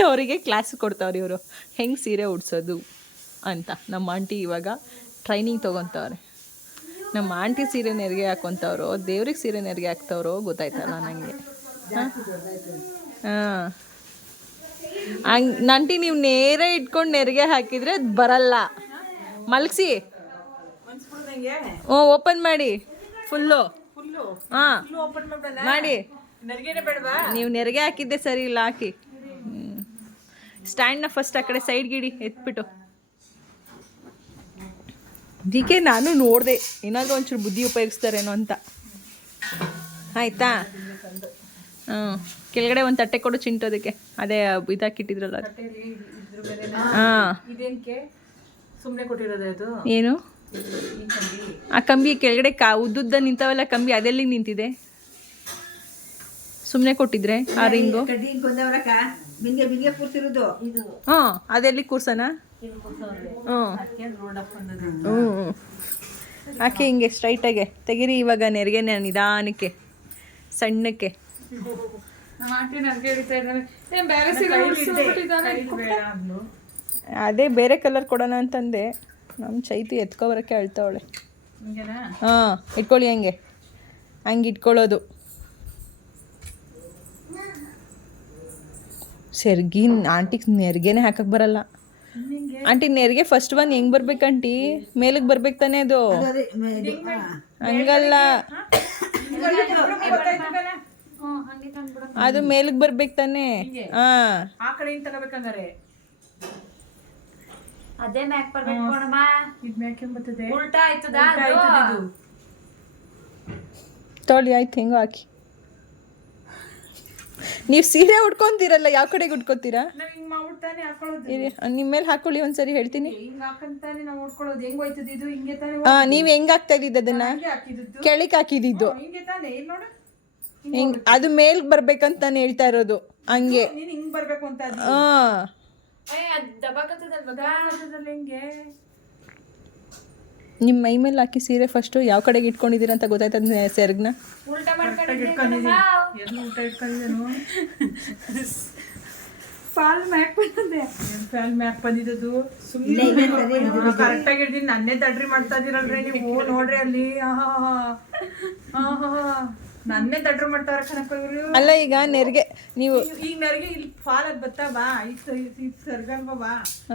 ಅವರಿಗೆ ಕ್ಲಾಸ್ ಕೊಡ್ತಾವ್ರಿ ಇವರು ಹೆಂಗೆ ಸೀರೆ ಉಡ್ಸೋದು ಅಂತ. ನಮ್ಮ ಆಂಟಿ ಇವಾಗ ಟ್ರೈನಿಂಗ್ ತೊಗೊತವ್ರೆ. ನಮ್ಮ ಆಂಟಿ ಸೀರೆ ನೆರಿಗೆ ಹಾಕೊತವ್ರು, ದೇವ್ರಿಗೆ ಸೀರೆ ನೆರಿಗೆ ಹಾಕ್ತವ್ರು ಗೊತ್ತಾಯ್ತಲ್ಲ ನನಗೆ. ಆಂಟಿ ನೀವು ನೇರೇ ಇಟ್ಕೊಂಡು ನೆರಿಗೆ ಹಾಕಿದರೆ ಅದು ಬರಲ್ಲ. ಮಲಗಿಸಿ, ಓಪನ್ ಮಾಡಿ ಫುಲ್ಲು. ಹಾಂ ಮಾಡಿ. ನೀವು ನೆರಿಗೆ ಹಾಕಿದ್ದೆ ಸರಿ ಇಲ್ಲ, ಹಾಕಿ. ಸ್ಟ್ಯಾಂಡ್ನ ಫಸ್ಟ್ ಆ ಕಡೆ ಸೈಡ್ಗಿಡಿ ಎತ್ಬಿಟ್ಟು. ಅದಕ್ಕೆ ನಾನು ನೋಡಿದೆ ಏನಾದರೂ ಒಂಚೂರು ಬುದ್ಧಿ ಉಪಯೋಗಿಸ್ತಾರೇನೋ ಅಂತ. ಆಯಿತಾ? ಕೆಳಗಡೆ ಒಂದು ತಟ್ಟೆ ಕೊಡು ಚಿಂಟೋದಕ್ಕೆ, ಅದೇ ಇದಾಕಿಟ್ಟಿದ್ರಲ್ಲ ಅದು. ಹಾಂ, ಸುಮ್ಮನೆ ಕೊಟ್ಟಿರೋದು ಅದು. ಏನು ಆ ಕಂಬಿ ಕೆಳಗಡೆ ಉದ್ದುದ್ದ ನಿಂತವಲ್ಲ ಕಂಬಿ, ಅದೆಲ್ಲಿಗೆ ನಿಂತಿದೆ? ಸುಮ್ಮನೆ ಕೊಟ್ಟಿದ್ರೆ ಆ ರಿಂಗು. ಹಾಂ, ಅದೆಲ್ಲಿ ಕೂರ್ಸೋಣ? ಹಾಕಿ ಹಿಂಗೆ ಸ್ಟ್ರೈಟಾಗೆ ತೆಗೀರಿ. ಇವಾಗ ನೆರಿಗೆನೆ ನಿಧಾನಕ್ಕೆ ಸಣ್ಣಕ್ಕೆ. ಅದೇ ಬೇರೆ ಕಲರ್ ಕೊಡೋಣ ಅಂತಂದೆ. ನಮ್ಮ ಚೈತಿ ಎತ್ಕೊಬರಕ್ಕೆ ಅಳ್ತಾವಳೆ. ಹಾಂ, ಇಟ್ಕೊಳ್ಳಿ ಹಂಗೆ ಇಟ್ಕೊಳ್ಳೋದು. ಸೆರ್ಗಿನ್ ಆಂಟಿಗೆ ನೆರಿಗೆನೆ ಹಾಕಕ್ಕೆ ಬರಲ್ಲ. ಆಂಟಿ ನೆರಿಗೆ ಫಸ್ಟ್ ಒನ್ ಹೆಂಗೆ ಬರ್ಬೇಕು ಆಂಟಿ? ಮೇಲಕ್ಕೆ ಬರ್ಬೇಕು ತಾನೇ ಅದು? ಹಂಗಲ್ಲ, ಅದು ಮೇಲಕ್ಕೆ ಬರ್ಬೇಕು ತಾನೇ. ಹಾಂ, ಆ ಕಡೆಯಿಂದ ತಗೋಬೇಕಂಗಾರೆ ಅದೇ ಮ್ಯಾಕ್ ಬರ್ಬೇಕು ನೋಡಮ್ಮ. ಇದು ಮ್ಯಾಕೆ ಬರ್ತದೆ, ಉಲ್ಟಾ ಆಯ್ತದ ಇದು. ತೊಳಿ ಆಯ್ತು, ಹೆಂಗೋ ಹಾಕಿ. ನೀವು ಸೀರೆ ಉಟ್ಕೊಂತೀರಲ್ಲ, ಯಾವ ಕಡೆಗೆ ಉಟ್ಕೋತೀರಾ? ನಾವ್ ಹಿಂಗ್ ಮಾಡ್ಬಿಡ್ತಾನೆ ಹಾಕೊಳ್ಳೋದು. ನಿಮ್ಮ ಮೇಲೆ ಹಾಕೊಳ್ಳಿ ಒಂದ್ಸರಿ ಹೇಳ್ತೀನಿ. ಹಿಂಗ್ ಹಾಕಂತಾನೆ ನಾವು ಉಟ್ಕೊಳ್ಳೋದು. ಹೆಂಗ್ ಹೋಯ್ತದ ಇದು? ಹಿಂಗೆ ತಾನೆ. ನೀವು ಹೆಂಗ್ ಹಾಕ್ತಾ ಇದ್ದಿದ್ದು ಅದನ್ನ? ಹಾಕಿದ್ದು ಕೆಳಗೆ ಹಾಕಿದ್ದು. ಹಿಂಗೆ ತಾನೆ. ಇಲ್ಲಿ ನೋಡು, ಹಿಂಗ್ ಅದು ಮೇಲ್ ಬರ್ಬೇಕಂತ ನಾನು ಹೇಳ್ತಾ ಇರೋದು. ಹಂಗೆ ನೀನ್ ಹಿಂಗ್ ಬರ್ಬೇಕು ಅಂತ. ಹೆಂಗೆ ನಿಮ್ಮ ಮೈ ಮೇಲೆ ಹಾಕಿ ಸೀರೆ ಫಸ್ಟು ಯಾವ ಕಡೆಗೆ ಇಟ್ಕೊಂಡಿದ್ದೀರ ಅಂತ ಗೊತ್ತಾಯ್ತದ ಸೆರ್ಗ್ನ? ಉಲ್ಟಾ ಇಟ್ಕೊಂಡಿದ್ದೀನಿ. ಎಲ್ಲ ಊಟ ಇಟ್ಕೊಂಡಿದ್ದೇನು? ಫಾಲ್ ಮ್ಯಾಕ್ ಬಂದಿದೆ. ಫ್ಯಾನ್ ಮ್ಯಾಕ್ ಬಂದಿದ್ದು ಸುಮ್ಮನೆ ಕರೆಕ್ಟಾಗಿ ಹಿಡ್ದೀನಿ. ನನ್ನೇ ದಡ್ರಿ ಮಾಡ್ತಾ ಇದೀರಲ್ರಿ ನೀವು. ನೋಡ್ರಿ ಅಲ್ಲಿ, ನನ್ನೇ ದಡ್ರು ಮಾಡ್ತಾರ ಕಣಪ್ಪ ಇವರು. ಅಲ್ಲ, ಈಗ ನೆರಿಗೆ ನೀವು ಈಗ ನರಿಗೆ ಇಲ್ಲಿ ಫಾಲ್ ಅದ್ ಬತ್ತಾವಾ, ಈಗ ಸರ್ಗಲ್ವಾ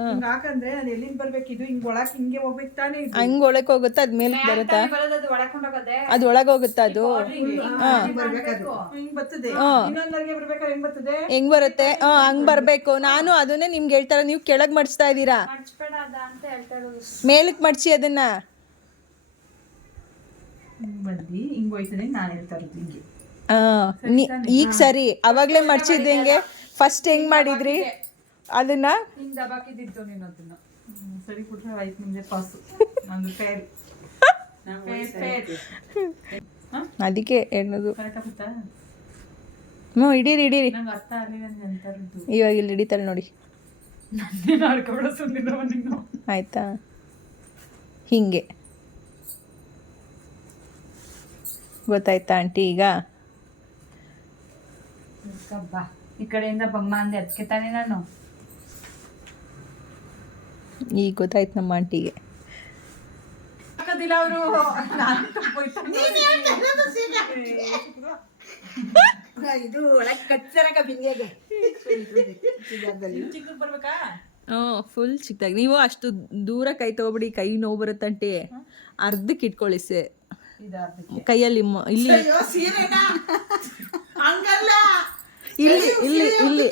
ಹಿಂಗ ಹಾಕಂದ್ರೆ ಅದು ಎಲ್ಲಿಂದ ಬರ್ಬೇಕು? ಇದು ಹಿಂಗ್ ಒಳಕ್ ಹಿಂಗೆ ಹೋಗ್ಬೇಕು ತಾನೇ. ಹಂಗ್ ಒಳಕ್ ಹೋಗುತ್ತಾ? ಅದ್ ಮೇಲಕ್ಕೆ ಬರುತ್ತಾ? ಅದು ಒಳಗೆ ಹೋಗುತ್ತಾ? ಅದು ಹಿಂಗ್ ಬರ್ತದೆ. ಇನ್ನೊಂದ್ ನರಿಗೆ ಬರ್ಬೇಕಾದ್ರೆ ಹೆಂಗ್ ಬರ್ತದೆ? ಹೆಂಗ್ ಬರುತ್ತೆ? ಹಂಗ್ ಬರ್ಬೇಕು. ನಾನು ಅದನ್ನೇ ನಿಮ್ಗೆ ಹೇಳ್ತಾರ. ನೀವು ಕೆಳಗ್ ಮಡ್ಸ್ತಾ ಇದ್ದೀರಾ, ಮೇಲಕ್ಕೆ ಮಡ್ಚಿ ಅದನ್ನ. ಬಂದು ಹಿಂಗ್ ಹೋಯ್ತದೆ ನಾನು ಹೇಳ್ತಾ ಇರೋದು. ಹಿಂಗೆ ಈಗ ಸರಿ. ಅವಾಗಲೇ ಮಡ್ಚಿದ್ದು ಹೆಂಗೆ? ಫಸ್ಟ್ ಹೆಂಗ್ ಮಾಡಿದ್ರಿ ಅದನ್ನ? ಹಿಂಗ್ ದಬಾಕಿದ್ದು ನೀನು ಅದನ್ನ. ಸರಿ ಬಿಟ್ರೆ ಆಯ್ತು, ನಿಮ್ಗೆ ಪಾಸು. ನಂದು ಫೇಲ್. ಅದಕ್ಕೆ ಹೇಳೋದು. ಕರೆಕ್ಟ್ ಆಗುತ್ತಾ? ಹಿಡೀರಿ. ನಂಗೆ ಅರ್ಥ ಆಗಲಿಲ್ಲ ಅಂತ ಇರೋದು. ಇವಾಗ ಇಲ್ಲಿ ಹಿಡಿತಾಳೆ ನೋಡಿ. ನನ್ನೇ ಆಡ್ಕೊಬಿಡೋ ಸುಮ್ಮನೆ ನೀನು. ಆಯ್ತಾ? ಹಿಂಗೆ ಗೊತ್ತಾಯ್ತಾ ಆಂಟಿ? ಈಗ ಈ ಕಡೆಯಿಂದ ಬಮ್ಮ ಅಂದೆ, ಅದಕ್ಕೆ ತಾನೇ ನಾನು. ಈಗ ಗೊತ್ತಾಯ್ತು ನಮ್ಮ ಆಂಟಿಗೆ. ಹಾಕೋದಿಲ್ಲ ಅವರು. ಇದು ಒಳಗೆ ಕಚ್ಚರಕ ಬಿಂದಿಗೆ ಚಿಕ್ಕದು ಬರ್ಬೇಕಾ? ಹ್ಞೂ ಫುಲ್ ಚಿಕ್ಕದಾಗಿ. ನೀವು ಅಷ್ಟು ದೂರ ಕೈ ತೊಗೊಬಿಡಿ, ಕೈ ನೋವು ಬರುತ್ತಂಟೆ. ಅರ್ಧಕ್ಕೆ ಇಟ್ಕೊಳ್ಳಿ ಕೈಯಲ್ಲಿ ಇಲ್ಲಿ ಅಯ್ಯೋ ಸೀರೆನಾ ಹಂಗಲ್ಲ, ಇಲ್ಲಿ ಇಲ್ಲಿ ಇಲ್ಲಿ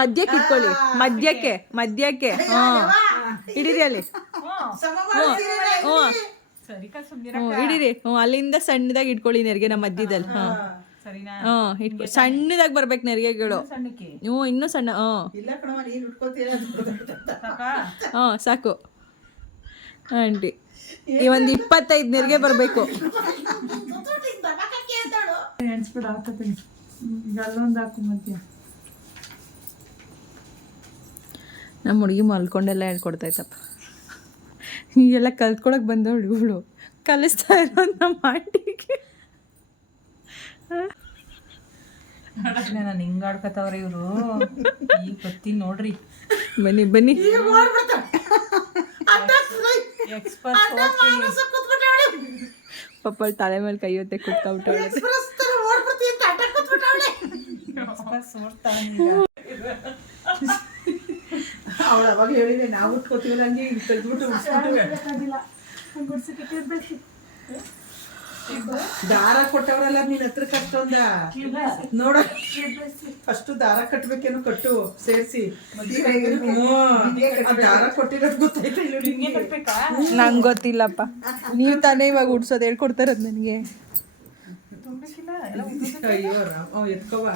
ಮಧ್ಯಕ್ಕೆ ಇಟ್ಕೊಳ್ಳಿ, ಮಧ್ಯಕ್ಕೆ ಹಿಡೀರಿ ಅಲ್ಲಿ. ಹಿಡೀರಿ ಅಲ್ಲಿಂದ ಸಣ್ಣದಾಗಿ ಇಟ್ಕೊಳ್ಳಿ ನೆರಿಗೆನ ಮಧ್ಯದಲ್ಲಿ. ಸರಿನಾ? ಇಟ್ಕೊ, ಸಣ್ಣದಾಗಿ ಬರ್ಬೇಕು ನೆರಿಗೆಗಳು. ಸಣ್ಣಕ್ಕೆ ಇನ್ನೂ ಸಣ್ಣ. ಇಲ್ಲ ಕಣವ, ನೀನು ಉಟ್ಕೋತೀರ ಸಾಕು ಆಂಟಿ. ಈ ಒಂದು 25 ನೆರಿಗೆ ಬರಬೇಕು. ಎಣ್ಸ್ಬಿಡ ಹಾಕತ್ತೀನಿ. ಈಗ ಅಲ್ಲೊಂದು ಹಾಕು ಮಧ್ಯ. ನಮ್ಮ ಹುಡುಗಿ ಮಲ್ಕೊಂಡೆಲ್ಲ ಹೇಳ್ಕೊಡ್ತಾ ಇತ್ತಪ್ಪ. ಈಗೆಲ್ಲ ಕಲ್ತ್ಕೊಳಕ್ಕೆ ಬಂದ ಹುಡುಗಗಳು ಕಲಿಸ್ತಾ ಇರೋ ನಮ್ಮ ಆಂಟಿಗೆ. ನಾನು ಹಿಂಗೆ ಆಡ್ಕೊತಾವ್ರೆ ಇವರು. ಈಗ ಬರ್ತೀನಿ ನೋಡ್ರಿ. ಬನ್ನಿ ಪಾಪ ತಲೆ ಮೇಲೆ ಕೈ ಹೊತ್ತೆ ಕುತ್ಕೊಂಡ್ಬಿಟ್ಟವಳೆ. ಅವಳು ಅವಾಗ ಹೇಳಿದೆ, ನಾವು ಉಟ್ಕೋತೀವಲ್ಲ ಹಂಗೆ ಈಗ ತೆಗೆದ್ಬಿಟ್ಟು ದಾರ ಕೊಟ್ಟವ್ರಲ್ಲ ನಿನ್ನ ಹತ್ರ ಕಟ್ಟೊಂದ ನೋಡ. ಅಷ್ಟು ದಾರ ಕಟ್ಬೇಕೇನು, ಕಟ್ಟು ಸೇರಿಸಿ. ದಾರ ಕೊಟ್ಟಿರೋದು ಗೊತ್ತಾಯ್ತಾ ಇಲ್ಲ ನಿಮ್ಗೆ? ನಂಗೆ ಗೊತ್ತಿಲ್ಲಪ್ಪ, ನೀವು ತಾನೇ ಇವಾಗ ಉಡ್ಸೋದು ಹೇಳ್ಕೊಡ್ತಾ ಇರೋದು ನನಗೆ. ಅಯ್ಯೋ ರಾಮ, ಎತ್ಕೋವ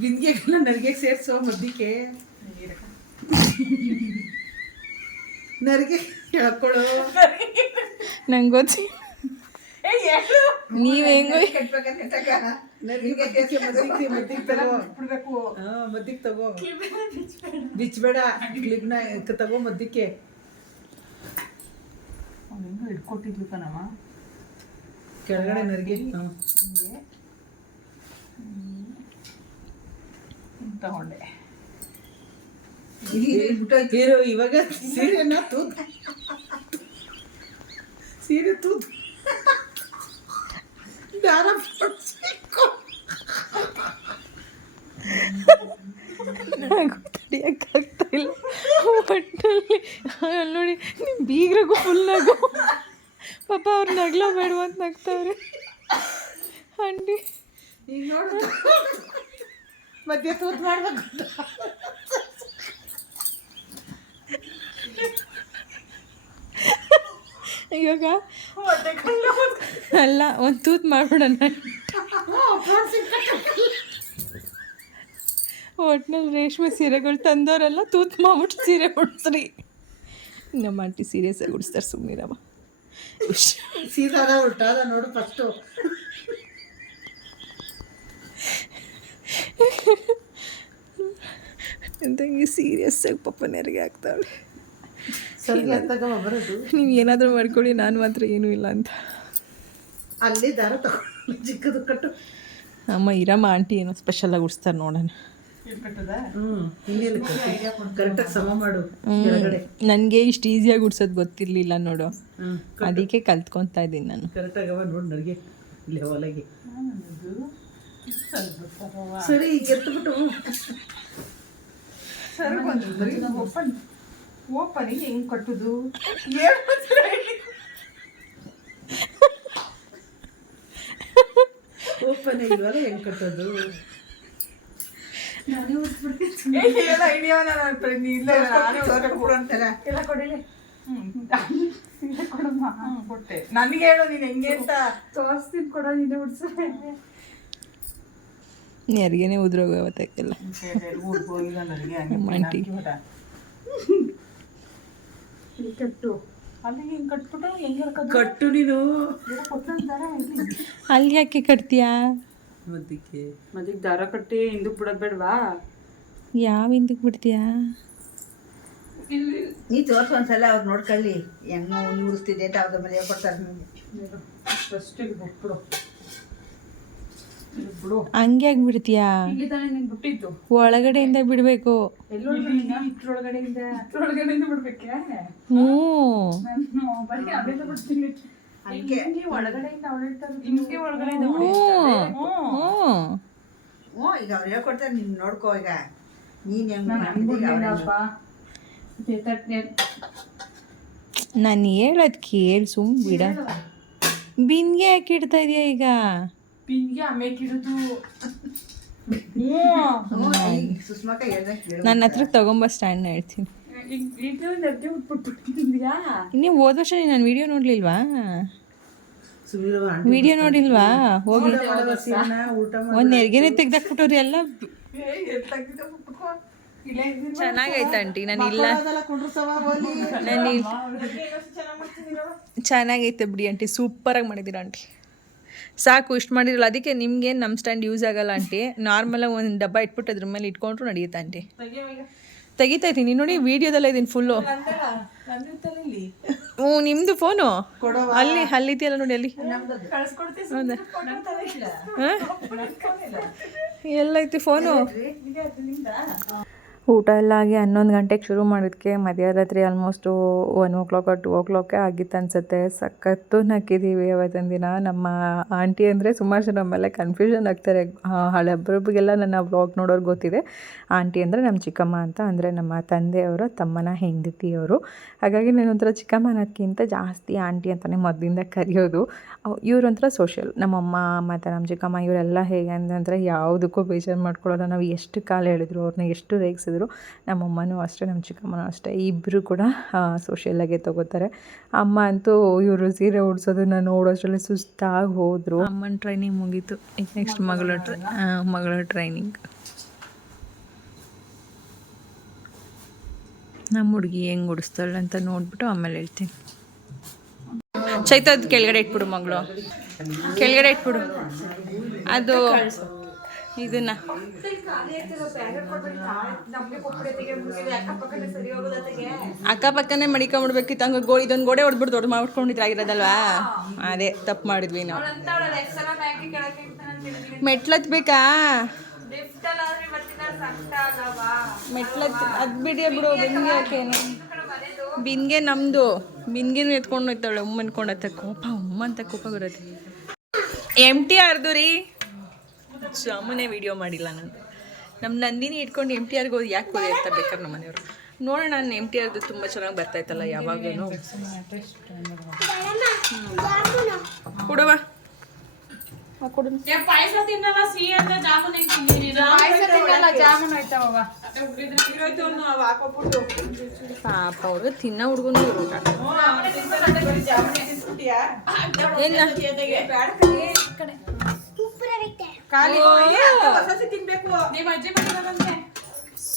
ಗಿನ್ಗೆಲ್ಲ ನರಿಗೆ ಸೇರ್ಸೋ ಮದ್ದಿಕೆ. ನರಿಗೆ ಹೇಳ್ಕೊಳ್ಳೋ. ನಂಗೆ ಗೊತ್ತಿ ನೀವ್ ಹೆಂಗೋ ಮದ್ದಿಗೆ ತಗೋ, ಬಿಚ್ಚಬೇಡ, ಕ್ಲಿಪ್ನ ತಗೋ ಮದ್ದಿಕ್ಕೆ. ಹೆಂಗೋ ಇಟ್ಕೊಟ್ಟಿದ್ಲು ಕಣವ ಕೆಳಗಡೆ ನರಿಗೆ. ತಗೊಂಡೆ ಇವಾಗ ಸೀರೆನ ಸೀರೆ ತೂತ್ ದಾರ ತಡಿಯಕ್ಕಾಗ್ತಾ ಇಲ್ಲ ಒಟ್ಟಲ್ಲಿ. ನೋಡಿ ನಿಮ್ಮ ಬೀಗ್ರಿಗೂ ಫುಲ್ ನಗು. ಪಾಪ ಅವ್ರು ನಗ್ಲೋ ಬೇಡ ಅಂತ ನಗ್ತಾವ್ರೆ ಆಂಟಿ. ಈಗ ನೋಡು ಮಧ್ಯ ತೂತ್ ಮಾಡ್ಬೇಕು. ಇವಾಗ ಅಲ್ಲ, ಒಂದು ತೂತ್ ಮಾಡ್ಬಿಡೋಣ. ಒಟ್ನಲ್ಲಿ ರೇಷ್ಮೆ ಸೀರೆಗಳು ತಂದವರೆಲ್ಲ ತೂತ್ ಮಾಡ್ಬಿಟ್ಟು ಸೀರೆ ಉಡ್ಸ್ರಿ. ನಮ್ಮ ಆಂಟಿ ಸೀರಿಯಸ್ ಆಗಿ ಉಡಿಸ್ತಾರೆ, ಸುಮ್ಮನಿರಮ್ಮ. ಸೀದಾದ ಉಲ್ಟಾದ ನೋಡು ಫಸ್ಟು. ಎಂತಂಗೆ ಸೀರಿಯಸ್ ಆಗಿ ಪಾಪ ನೆರಿಗೆ ಆಗ್ತಾವಳೆ. ಬರೋದು ನೀವು ಏನಾದರೂ ಮಾಡ್ಕೊಳ್ಳಿ, ನಾನು ಮಾತ್ರ ಏನೂ ಇಲ್ಲ ಅಂತ. ಅಲ್ಲಿ ದಾರ ತಗೊಂಡು ಚಿಕ್ಕದು ಕಟ್ಟು. ಅಮ್ಮ ಇರಮ್ಮ, ಆಂಟಿ ಏನೋ ಸ್ಪೆಷಲಾಗಿ ಉಡಿಸ್ತಾರೆ ನೋಡೋಣ. ಕರೆಕ್ಟಾಗಿ ಸಮ ಮಾಡು ಕೆಳಗಡೆ. ನನಗೆ ಇಷ್ಟು ಈಸಿಯಾಗಿ ಉಡ್ಸೋದು ಗೊತ್ತಿರಲಿಲ್ಲ ನೋಡು, ಅದಕ್ಕೆ ಕಲ್ತ್ಕೊತಾ ಇದ್ದೀನಿ ನಾನು. ಕರೆಕ್ಟಾಗಿ ಅವ ನೋಡಿ ನರಿಗೆ ಇಲ್ಲಿ ಹೊಲಗೆ. ಸರಿ ಈಗ ಎತ್ಬಿಟ್ಟು ಸರಿ ಬಂದು ಬರೀ ಓಪನಿಗೆ ಹೆಂಗೆ ಕಟ್ಟುದು? ಓಪನ್ ಇಲ್ವಲ್ಲ, ಹೆಂಗೆ ಕಟ್ಟೋದು? ನನಗೆ ಹೇಳು ನೀನು ಹೆಂಗೆ ಅಂತ ತೋರಿಸ್ತೀನಿ. ಕೊಡೋ ನೀನೆ ಉಡ್ಸ. ನೆರಿಗೆನೆ ಉದ್ರೋಗೋವತ್ತಕ್ಕೆಲ್ಲ ಆಂಟಿ. ಕಟ್ಟು ಅಲ್ಲಿ ಹಿಂಗೆ ಕಟ್ಬಿಟ್ಟು ಹೆಂಗೆ ಕಟ್ಟು ನೀನು. ಅಲ್ಲಿ ಯಾಕೆ ಕಟ್ತೀಯಾ? ಮದಿಗೆ ದಾರ ಕಟ್ಟಿ ಹಿಂದಕ್ಕೆ ಬಿಡೋದು ಬೇಡವಾ? ಯಾವ ಹಿಂದಕ್ಕೆ ಬಿಡ್ತೀಯಾ? ನೀ ತೋರ್ಸು ಒಂದ್ಸಲ ಅವ್ರು ನೋಡ್ಕೊಳ್ಳಿ ಹೆಂಗೆ ನೀವು ಉಡಿಸ್ತಿದ್ದೆ ಅಂತ ಅವ್ರ ಮೇಲೆ ಹೇಳ್ಕೊಡ್ತಾರೆ ನಿಮಗೆ. ಫಸ್ಟಿಗೆ ಬಿಟ್ಬಿಡು ಬಿಡು. ಹಂಗೆ ಯಾಕೆ ಬಿಡ್ತೀಯಾ? ಇಲ್ಲಿ ತಾನೇ ನೀನು ಬಿಟ್ಟಿದ್ದು. ಒಳಗಡೆಯಿಂದ ಬಿಡಬೇಕು. ಇಟ್ರೊಳಗಡೆಯಿಂದ ಬಿಡ್ಬೇಕೆ? ಹ್ಞೂ, ನಾನು ಬರೀ ಅಲ್ಲಿಂದ ಬಿಡ್ತೀನಿ. ಹಂಗೆ ಒಳಗಡೆಯಿಂದ ಅವಳಿರ್ತಾರೆ, ಹಿಂಗೆ ಒಳಗಡೆಯಿಂದ ಹ್ಞೂ. ಹ್ಞೂ ಈಗ ಅವ್ರು ಹೇಳ್ಕೊಡ್ತಾರೆ ನೀನು ನೋಡ್ಕೋ ಈಗ ನೀನು ಹೆಂಗೆ ಮಾಡ್ತಿದ್ದೀಗ ನಾನು ಹೇಳೋದು ಕೇಳಿ ಸುಮ್ಮ ಬಿಡ. ಬಿನ್ಗೆ ಯಾಕೆ ಇಡ್ತಾ ಇದೆಯಾ ಈಗ? ಸುಷ್ಮಾಕ ಹೇಳ್ದಂಗೆ ನನ್ನ ಹತ್ರ ತಗೊಂಬ ಸ್ಟ್ಯಾಂಡ್ನ ಹೇಳ್ತೀನಿ. ನೀವು ಹೋದ ವರ್ಷ ನಾನು ವಿಡಿಯೋ ನೋಡ್ಲಿಲ್ವಾ? ವಿಡಿಯೋ ನೋಡಿಲ್ವಾ? ಹೋಗಿ ಒಂದು ನೆರಿಗೆನೆ ತೆಗ್ದಾಕ್ಬಿಟ್ಟವ್ರಿ ಎಲ್ಲ. ಚೆನ್ನಾಗೈತೆ ಆಂಟಿ. ನಾನು ಇಲ್ಲ ಚೆನ್ನಾಗೈತೆ ಬಿಡಿ ಆಂಟಿ, ಸೂಪರಾಗಿ ಮಾಡಿದ್ದೀರ ಆಂಟಿ. ಸಾಕು ಇಷ್ಟು ಮಾಡಿರಲ್ಲ. ಅದಕ್ಕೆ ನಿಮ್ಗೇನು ನಮ್ಮ ಸ್ಟ್ಯಾಂಡ್ ಯೂಸ್ ಆಗಲ್ಲ ಆಂಟಿ. ನಾರ್ಮಲಾಗಿ ಒಂದು ಡಬ್ಬ ಇಟ್ಬಿಟ್ಟು ಅದ್ರ ಮೇಲೆ ಇಟ್ಕೊಂಡ್ರು ನಡೆಯುತ್ತೆ ಆಂಟಿ. ತೆಗಿತಾ ಇದ್ದೀನಿ ನೋಡಿ, ವಿಡಿಯೋದಲ್ಲ ಇದ್ದೀನಿ ಫುಲ್ಲು. ಹ್ಞೂ ನಿಮ್ಮದು ಫೋನು ಅಲ್ಲಿ ಅಲ್ಲಿದೆಯಲ್ಲ ನೋಡಿ, ಅಲ್ಲಿ ಹೌದಾ? ಎಲ್ಲೈತಿ ಫೋನು? ಊಟ ಎಲ್ಲ ಆಗಿ 11 ಗಂಟೆಗೆ ಶುರು ಮಾಡಿದ್ಕೆ ಮಧ್ಯರಾತ್ರಿ ಆಲ್ಮೋಸ್ಟು 1 o'clock 2 o'clock ಆಗಿತ್ತು ಅನಿಸುತ್ತೆ. ಸಖತ್ತು ನಕ್ಕಿದ್ದೀವಿ ಅವತ್ತಿನ ದಿನ. ನಮ್ಮ ಆಂಟಿ ಅಂದರೆ ಸುಮಾರು ಜನ ಮೇಲೆ ಕನ್ಫ್ಯೂಷನ್ ಆಗ್ತಾರೆ. ಹಳಬ್ರಿಗೆಲ್ಲ ನನ್ನ ವ್ಲಾಗ್ ನೋಡೋರು ಗೊತ್ತಿದೆ. ಆಂಟಿ ಅಂದರೆ ನಮ್ಮ ಚಿಕ್ಕಮ್ಮ ಅಂತ, ಅಂದರೆ ನಮ್ಮ ತಂದೆಯವರ ತಮ್ಮನ ಹೆಂಡತಿಯವರು. ಹಾಗಾಗಿ ನಾನೊಂಥರ ಚಿಕ್ಕಮ್ಮ ಅನ್ನೋದಕ್ಕಿಂತ ಜಾಸ್ತಿ ಆಂಟಿ ಅಂತಲೇ ಮೊದಲಿಂದ ಕರೆಯೋದು. ಇವರೊಂಥರ ಸೋಷಿಯಲ್. ನಮ್ಮಮ್ಮ ಮತ್ತು ನಮ್ಮ ಚಿಕ್ಕಮ್ಮ ಇವರೆಲ್ಲ ಹೇಗೆ ಅಂದರೆ ಯಾವುದಕ್ಕೂ ಬೇಜಾರು ಮಾಡ್ಕೊಳ್ಳೋಲ್ಲ. ನಾವು ಎಷ್ಟು ಕಾಲ ಹೇಳಿದ್ರು, ಅವ್ರನ್ನ ಎಷ್ಟು ರೇಗಿಸಿದ್ರು, ನಮ್ಮಮ್ಮನೂ ಅಷ್ಟೇ ನಮ್ಮ ಚಿಕ್ಕಮ್ಮನೂ ಅಷ್ಟೇ, ಇಬ್ಬರು ಕೂಡ ಸೋಷಿಯಲ್ಲಾಗೆ ತೊಗೋತಾರೆ. ಅಮ್ಮ ಅಂತೂ ಇವರು ಸೀರೆ ಉಡ್ಸೋದನ್ನ ನೋಡೋಷ್ಟರಲ್ಲಿ ಸುಸ್ತಾಗಿ ಹೋದರು. ಅಮ್ಮನ ಟ್ರೈನಿಂಗ್ ಮುಗೀತು. ಈಗ ನೆಕ್ಸ್ಟ್ ಮಗಳ ಟ್ರೈನಿಂಗ್. ನಮ್ಮ ಹುಡುಗಿ ಹೆಂಗೆ ಉಡಿಸ್ತಾಳೆ ಅಂತ ನೋಡ್ಬಿಟ್ಟು ಆಮೇಲೆ ಹೇಳ್ತೀನಿ. ಚೈತದ್ ಕೆಳಗಡೆ ಇಟ್ಬಿಡು ಮಗಳು, ಕೆಳಗಡೆ ಇಟ್ಬಿಡು ಅದು ಇದನ್ನ. ಅಕ್ಕಪಕ್ಕನೇ ಮಡಿಕೊಂಬಿಡ್ಬೇಕಿತ್ತು. ಹಂಗೆ ಇದೊಂದು ಗೋಡೆ ಹೊಡೆದ್ಬಿಟ್ಟು ದೊಡ್ಡ ಮಾಡ್ಕೊಂಡಿದ್ರಾಗಿರೋದಲ್ವಾ? ಅದೇ ತಪ್ಪು ಮಾಡಿದ್ವಿ ನಾವು. ಮೆಟ್ಲತ್ಬೇಕಾ? ಮೆಟ್ಲತ್ ಅದು ಬಿಡಿ ಬಿಡು. ಬಿನ್ಗೆ ಯಾಕೇನು? ಬಿನ್ಗೆ ನಮ್ಮದು ಬಿನ್ಗೆನೂ ಎತ್ಕೊಂಡು ಹೋಯ್ತಾಳೆ ಉಮ್ಮ ಅನ್ಕೊಂಡತ್ತ. ಕೋಪ ಉಮ್ಮ ಅಂತ ಕೋಪ ಬರುತ್ತೆ. MTRದು ರೀ ಜಾಮೂನೇ ವೀಡಿಯೋ ಮಾಡಿಲ್ಲ ನಾನು. ನಮ್ಮ ನಂದಿನಿ ಇಟ್ಕೊಂಡು MTRಗೆ ಹೋಗಿ ಯಾಕೆ ಹೋಗಿ ಅಂತ ಬೇಕಾದ್ರೆ ನಮ್ಮ ಮನೆಯವರು ನೋಡೋಣ. ನಾನು MTRದು ತುಂಬ ಚೆನ್ನಾಗಿ ಬರ್ತಾಯಿತ್ತಲ್ಲ ಯಾವಾಗಲೂ. ಕೊಡುವ ಪಾಯಸ ತಿನ್ನಲ್ಲ, ಸಿಹಿ ಅಂದ್ರೆ ಜಾಮೂನ್ ಹೆಂಗ್ ತಿಂದಿರಿ? ಪಾಯಸ ತಿನ್ನಲ್ಲ, ಜಾಮೂನ್ ಆಯ್ತಾವ. ಪಾಪ ಅವ್ರಿಗೆ ತಿನ್ನೋ ಹುಡುಗನು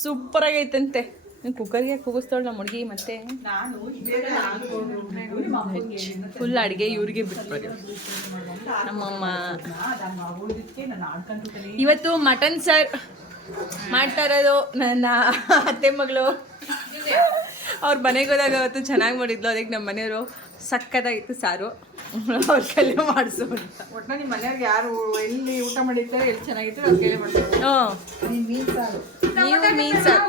ಸೂಪರ್ ಆಗೈತಂತೆ. ಕುಕ್ಕರ್ಗೆ ಕೂಗಿಸ್ತಾಳೆ ನಮ್ಮ ಹುಡುಗಿ. ಮತ್ತೆ ಫುಲ್ ಅಡುಗೆ ಇವ್ರಿಗೆ ಬಿಟ್ಬಿಡಿ. ನಮ್ಮಮ್ಮ ಇವತ್ತು ಮಟನ್ ಸಾರು ಮಾಡ್ತಾ ಇರೋದು ನನ್ನ ಅತ್ತೆ ಮಗಳು. ಅವ್ರ ಮನೆಗೆ ಹೋದಾಗ ಅವತ್ತು ಚೆನ್ನಾಗಿ ಮಾಡಿದ್ಲು. ಅದಕ್ಕೆ ನಮ್ಮ ಮನೆಯವರು ಸಕ್ಕತ್ತಾಗಿತ್ತು ಸಾರು, ಅವ್ರ ಕೈಲೇ ಮಾಡಿಸು ಅಂತ. ಒಟ್ಟಿನ ನಿಮ್ಮ ಮನೆಯವ್ರಿಗೆ ಯಾರು ಎಲ್ಲಿ ಊಟ ಮಾಡಿರ್ತಾರೆ, ಎಲ್ಲಿ ಚೆನ್ನಾಗಿತ್ತು ಅವ್ರ ಕೈಲೇ ಮಾಡ್ತಾರೆ. ಹ್ಞೂ ಮೀನು ಸಾರು ನೀವು ಮೀನು ಸಾರು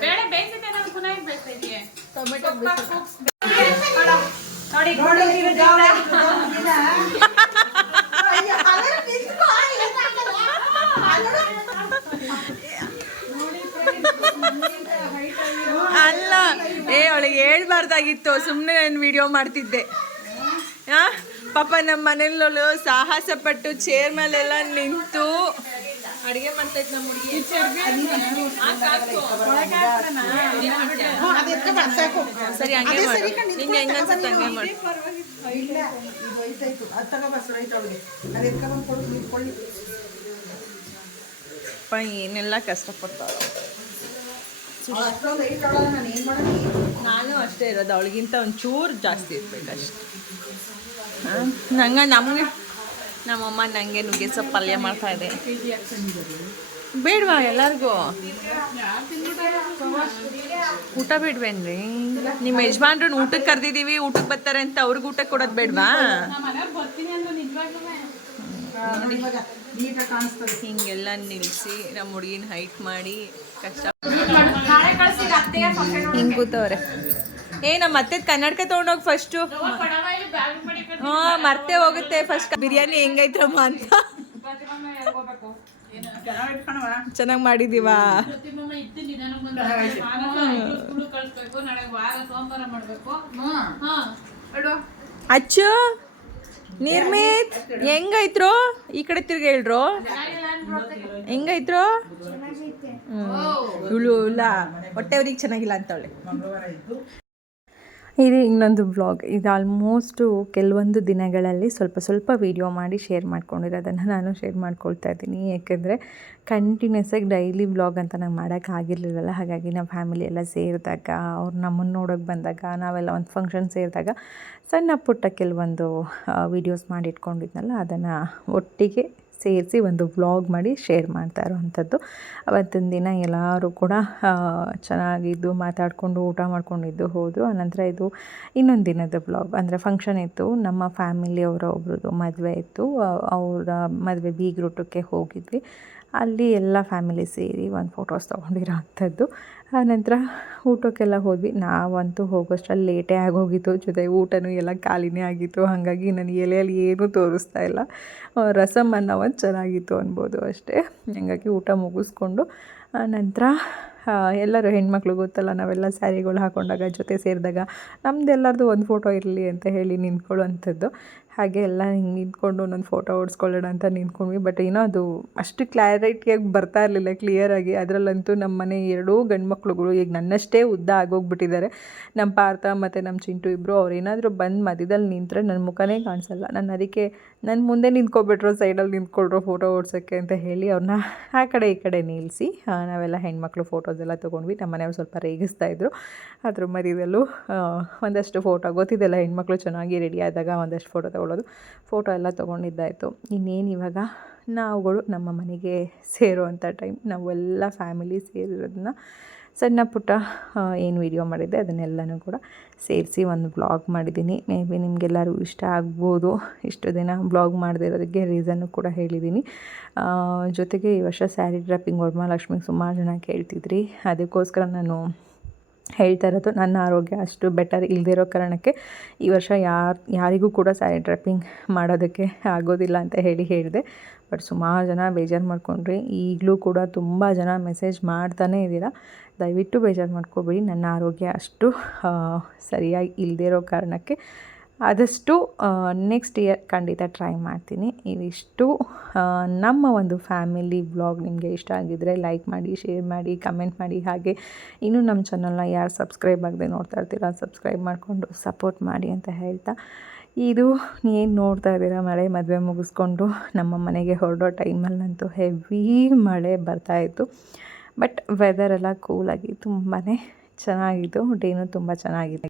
ಬೇಡ ಬೇಯಿಸಿದ್ದೆ ನಾನು ಪುನಃ ಬೇಯಿಸ್ತಾ ಇದೀಯ. ಟೊಮೆಟೊ ಅಲ್ಲ ಅವಳಿಗೆ ಹೇಳ್ಬಾರ್ದಾಗಿತ್ತು. ಸುಮ್ಮನೆ ನಾನು ವಿಡಿಯೋ ಮಾಡ್ತಿದ್ದೆ. ಪಾಪ ನಮ್ಮ ಮನೆಯಲ್ಲೂ ಸಾಹಸ ಪಟ್ಟು ಚೇರ್ ಮೇಲೆಲ್ಲ ನಿಂತು ಅಡುಗೆ ಮಾಡ್ತೈತೆ ನಮ್ಮ ಹುಡುಗಿ. ಸರಿ ಹಂಗೆ ಮಾಡು, ನಿಂಗೆ ಹೆಂಗ ಅನ್ಸುತ್ತೆ ಹಂಗೆ ಮಾಡಿ. ಅಪ್ಪ ಏನೆಲ್ಲ ಕಷ್ಟಪಡ್ತಾಳೆ. ನಾನು ಅಷ್ಟೇ ಇರೋದು, ಅವಳಿಗಿಂತ ಒಂಚೂರು ಜಾಸ್ತಿ ಇರ್ಬೇಕಷ್ಟೆ. ನಮಗೆ ನಮ್ಮಮ್ಮ ನನಗೆ ನುಗ್ಗೆ ಸೊಪ್ಪು ಪಲ್ಯ ಮಾಡ್ತಾ ಇದೆ. ಬೇಡವಾ ಎಲ್ಲರಿಗೂ ಊಟ ಬೇಡ್ವೇನ್ರಿ? ನಿಮ್ಮ ಯಜಮಾನ್ರನ್ನ ಊಟಕ್ಕೆ ಕರೆದಿದ್ದೀವಿ, ಊಟಕ್ಕೆ ಬರ್ತಾರೆ ಅಂತ ಅವ್ರಿಗೆ ಊಟ ಕೊಡೋದು ಬೇಡವಾ? ಹಿಂಗೆಲ್ಲ ನಿಲ್ಲಿಸಿ ನಮ್ಮ ಹುಡುಗಿನ ಹೈಟ್ ಮಾಡಿ ಕಷ್ಟ ಹಿಂಗೆ ಕೂತವ್ರೆ. ನಮ್ಮ ಅತ್ತೆ ಕನ್ನಡಕ ತೊಗೊಂಡೋಗಿ ಫಸ್ಟು. ಹ್ಞೂ ಮರ್ತೇ ಹೋಗುತ್ತೆ ಫಸ್ಟ್ ಬಿರಿಯಾನಿ ಹೆಂಗೈತ್ರಮ್ಮ ಅಂತ ಚೆನ್ನಾಗಿ ಮಾಡಿದೀವಾ ಅಚ್ಚು ನಿರ್ಮಿತ್ ಹೆಂಗೈತ್ರು ಈ ಕಡೆ ತಿರ್ಗಿ ಹೇಳ್ರು ಹೆಂಗೈತ್ರು ಇವಳು ಇಲ್ಲ ಹೊಟ್ಟೆವ್ರಿಗೆ ಚೆನ್ನಾಗಿಲ್ಲ ಅಂತವಳೆ. ಇದು ಇನ್ನೊಂದು ವ್ಲಾಗ್. ಇದು ಆಲ್ಮೋಸ್ಟು ಕೆಲವೊಂದು ದಿನಗಳಲ್ಲಿ ಸ್ವಲ್ಪ ವೀಡಿಯೋ ಮಾಡಿ ಶೇರ್ ಮಾಡ್ಕೊಂಡಿರೋದನ್ನು ನಾನು ಶೇರ್ ಮಾಡ್ಕೊಳ್ತಾ ಇದ್ದೀನಿ. ಯಾಕೆಂದರೆ ಕಂಟಿನ್ಯೂಸಾಗಿ ಡೈಲಿ ವ್ಲಾಗ್ ಅಂತ ನಂಗೆ ಮಾಡೋಕ್ಕಾಗಿರ್ಲಿಲ್ಲವಲ್ಲ. ಹಾಗಾಗಿ ನಾವು ಫ್ಯಾಮಿಲಿ ಎಲ್ಲ ಸೇರಿದಾಗ, ಅವ್ರು ನಮ್ಮನ್ನು ನೋಡೋಕ್ಕೆ ಬಂದಾಗ, ನಾವೆಲ್ಲ ಒಂದು ಫಂಕ್ಷನ್ ಸೇರಿದಾಗ ಸಣ್ಣ ಪುಟ್ಟ ಕೆಲವೊಂದು ವೀಡಿಯೋಸ್ ಮಾಡಿ ಇಟ್ಕೊಂಡಿದ್ನಲ್ಲ, ಅದನ್ನು ಒಟ್ಟಿಗೆ ಸೇರಿಸಿ ಒಂದು ವ್ಲಾಗ್ ಮಾಡಿ ಶೇರ್ ಮಾಡ್ತಾ ಇರೋವಂಥದ್ದು. ಅವತ್ತಿನ ದಿನ ಎಲ್ಲರೂ ಕೂಡ ಚೆನ್ನಾಗಿದ್ದು ಮಾತಾಡಿಕೊಂಡು ಊಟ ಮಾಡ್ಕೊಂಡಿದ್ದು ಹೋದರು. ಆನಂತರ ಇದು ಇನ್ನೊಂದು ದಿನದ ವ್ಲಾಗ್. ಅಂದರೆ ಫಂಕ್ಷನ್ ಇತ್ತು, ನಮ್ಮ ಫ್ಯಾಮಿಲಿಯವರ ಒಬ್ರದ್ದು ಮದುವೆ ಇತ್ತು. ಅವರ ಮದುವೆ ಬೀಗ್ರೂಟಕ್ಕೆ ಹೋಗಿದ್ವಿ. ಅಲ್ಲಿ ಎಲ್ಲ ಫ್ಯಾಮಿಲಿ ಸೇರಿ ಒಂದು ಫೋಟೋಸ್ ತೊಗೊಂಡಿರೋ ಅಂಥದ್ದು. ಆನಂತರ ಊಟಕ್ಕೆಲ್ಲ ಹೋದ್ವಿ. ನಾವಂತೂ ಹೋಗೋಷ್ಟರಲ್ಲಿ ಲೇಟೇ ಆಗೋಗಿತ್ತು, ಜೊತೆಗೆ ಊಟನೂ ಎಲ್ಲ ಖಾಲಿನೇ ಆಗಿತ್ತು. ಹಾಗಾಗಿ ನಾನು ಎಲೆಯಲ್ಲಿ ಏನೂ ತೋರಿಸ್ತಾ ಇಲ್ಲ. ರಸಮ್ ಅನ್ನ ಒಂದು ಚೆನ್ನಾಗಿತ್ತು ಅನ್ಬೋದು ಅಷ್ಟೇ. ಹಾಗಾಗಿ ಊಟ ಮುಗಿಸ್ಕೊಂಡು ನಂತರ ಎಲ್ಲರೂ ಹೆಣ್ಮಕ್ಳು ಗೊತ್ತಲ್ಲ, ನಾವೆಲ್ಲ ಸ್ಯಾರಿಗಳು ಹಾಕ್ಕೊಂಡಾಗ ಜೊತೆ ಸೇರಿದಾಗ ನಮ್ಮದೆಲ್ಲರದು ಒಂದು ಫೋಟೋ ಇರಲಿ ಅಂತ ಹೇಳಿ ನಿಂತ್ಕೊಳ್ಳೋವಂಥದ್ದು. ಹಾಗೆ ಎಲ್ಲ ಹಿಂಗೆ ನಿಂತ್ಕೊಂಡು ಒಂದೊಂದು ಫೋಟೋ ಓಡಿಸ್ಕೊಳ್ಳೋಣ ಅಂತ ನಿಂತ್ಕೊಂಡ್ವಿ. ಬಟ್ ಏನೋ ಅದು ಅಷ್ಟು ಕ್ಲಾರಿಟಿಯಾಗಿ ಬರ್ತಾ ಇರಲಿಲ್ಲ, ಕ್ಲಿಯರಾಗಿ. ಅದರಲ್ಲಂತೂ ನಮ್ಮ ಮನೆ 2 ಗಂಡು ಮಕ್ಳುಗಳು ಈಗ ನನ್ನಷ್ಟೇ ಉದ್ದ ಆಗೋಗ್ಬಿಟ್ಟಿದ್ದಾರೆ. ನಮ್ಮ ಪಾರ್ಥ ಮತ್ತು ನಮ್ಮ ಚಿಂಟು ಇಬ್ಬರು. ಅವ್ರು ಏನಾದರೂ ಬಂದು ಮಧ್ಯದಲ್ಲಿ ನಿಂತರೆ ನನ್ನ ಮುಖನೇ ಕಾಣಿಸಲ್ಲ. ನಾನು ಅದಕ್ಕೆ ನನ್ನ ಮುಂದೆ ನಿಂತ್ಕೊಬಿಟ್ರು, ಸೈಡಲ್ಲಿ ನಿಂತ್ಕೊಳ್ರು ಫೋಟೋ ಓಡ್ಸೋಕ್ಕೆ ಅಂತ ಹೇಳಿ ಅವ್ರನ್ನ ಆ ಕಡೆ ಈ ಕಡೆ ನಿಲ್ಲಿಸಿ ನಾವೆಲ್ಲ ಹೆಣ್ಮಕ್ಳು ಫೋಟೋಸ್ ಎಲ್ಲ ತೊಗೊಂಡ್ವಿ. ನಮ್ಮ ಮನೆಯವ್ರು ಸ್ವಲ್ಪ ರೇಗಿಸ್ತಾಯಿದ್ರು. ಅದ್ರ ಮಧ್ಯದಲ್ಲೂ ಒಂದಷ್ಟು ಫೋಟೋ, ಗೊತ್ತಿದ್ದೆಲ್ಲ ಹೆಣ್ಮಕ್ಳು ಚೆನ್ನಾಗಿ ರೆಡಿ ಆದಾಗ ಒಂದಷ್ಟು ಫೋಟೋ ತೊಗೊಳ್ಳೋದು. ಫೋಟೋ ಎಲ್ಲ ತೊಗೊಂಡಿದ್ದಾಯಿತು. ಇನ್ನೇನು ಇವಾಗ ನಾವುಗಳು ನಮ್ಮ ಮನೆಗೆ ಸೇರುವಂಥ ಟೈಮ್. ನಾವೆಲ್ಲ ಫ್ಯಾಮಿಲಿ ಸೇರಿರೋದನ್ನ ಸಣ್ಣ ಪುಟ್ಟ ಏನು ವೀಡಿಯೋ ಮಾಡಿದ್ದೆ ಅದನ್ನೆಲ್ಲನೂ ಕೂಡ ಸೇರಿಸಿ ಒಂದು ವ್ಲಾಗ್ ಮಾಡಿದ್ದೀನಿ. ಮೇ ಬಿ ನಿಮಗೆಲ್ಲರೂ ಇಷ್ಟ ಆಗ್ಬೋದು. ಇಷ್ಟು ದಿನ ವ್ಲಾಗ್ ಮಾಡದೇ ಇರೋದಕ್ಕೆ ರೀಸನ್ನು ಕೂಡ ಹೇಳಿದ್ದೀನಿ. ಜೊತೆಗೆ ಈ ವರ್ಷ ಸ್ಯಾರಿ ಡ್ರಾಪಿಂಗ್ ವರಮಹಾಲಕ್ಷ್ಮಿಗೆ ಸುಮಾರು ಜನ ಕೇಳ್ತಿದ್ರಿ. ಅದಕ್ಕೋಸ್ಕರ ನಾನು ಹೇಳ್ತಾ ಇರೋದು, ನನ್ನ ಆರೋಗ್ಯ ಅಷ್ಟು ಬೆಟರ್ ಇಲ್ಲದಿರೋ ಕಾರಣಕ್ಕೆ ಈ ವರ್ಷ ಯಾರಿಗೂ ಕೂಡ ಸ್ಯಾರಿ ಡ್ರಾಪಿಂಗ್ ಮಾಡೋದಕ್ಕೆ ಆಗೋದಿಲ್ಲ ಅಂತ ಹೇಳಿದೆ. ಬಟ್ ಸುಮಾರು ಜನ ಬೇಜಾರು ಮಾಡ್ಕೊಂಡ್ರಿ. ಈಗಲೂ ಕೂಡ ತುಂಬ ಜನ ಮೆಸೇಜ್ ಮಾಡ್ತಾನೇ ಇದ್ದೀರಾ. ದಯವಿಟ್ಟು ಬೇಜಾರು ಮಾಡ್ಕೋಬೇಡಿ. ನನ್ನ ಆರೋಗ್ಯ ಅಷ್ಟು ಸರಿಯಾಗಿ ಇಲ್ಲದಿರೋ ಕಾರಣಕ್ಕೆ ಆದಷ್ಟು ನೆಕ್ಸ್ಟ್ ಇಯರ್ ಖಂಡಿತ ಟ್ರೈ ಮಾಡ್ತೀನಿ. ಇವಿಷ್ಟು ನಮ್ಮ ಒಂದು ಫ್ಯಾಮಿಲಿ ವ್ಲಾಗ್. ನಿಮಗೆ ಇಷ್ಟ ಆಗಿದ್ದರೆ ಲೈಕ್ ಮಾಡಿ, ಶೇರ್ ಮಾಡಿ, ಕಮೆಂಟ್ ಮಾಡಿ. ಹಾಗೆ ಇನ್ನೂ ನಮ್ಮ ಚಾನಲ್ನ ಯಾರು ಸಬ್ಸ್ಕ್ರೈಬ್ ಆಗದೆ ನೋಡ್ತಾ ಇರ್ತೀರ ಸಬ್ಸ್ಕ್ರೈಬ್ ಮಾಡಿಕೊಂಡು ಸಪೋರ್ಟ್ ಮಾಡಿ ಅಂತ ಹೇಳ್ತಾ, ಇದು ಏನು ನೋಡ್ತಾ ಇದ್ದೀರಾ, ಮಳೆ ಮದುವೆ ಮುಗಿಸ್ಕೊಂಡು ನಮ್ಮ ಮನೆಗೆ ಹೊರಡೋ ಟೈಮಲ್ಲಂತೂ ಹೆವಿ ಮಳೆ ಬರ್ತಾಯಿತ್ತು. ಬಟ್ ವೆದರೆಲ್ಲ ಕೂಲಾಗಿ ತುಂಬಾ ಚೆನ್ನಾಗಿತ್ತು. ಡೇನೂ ತುಂಬ ಚೆನ್ನಾಗಿದೆ.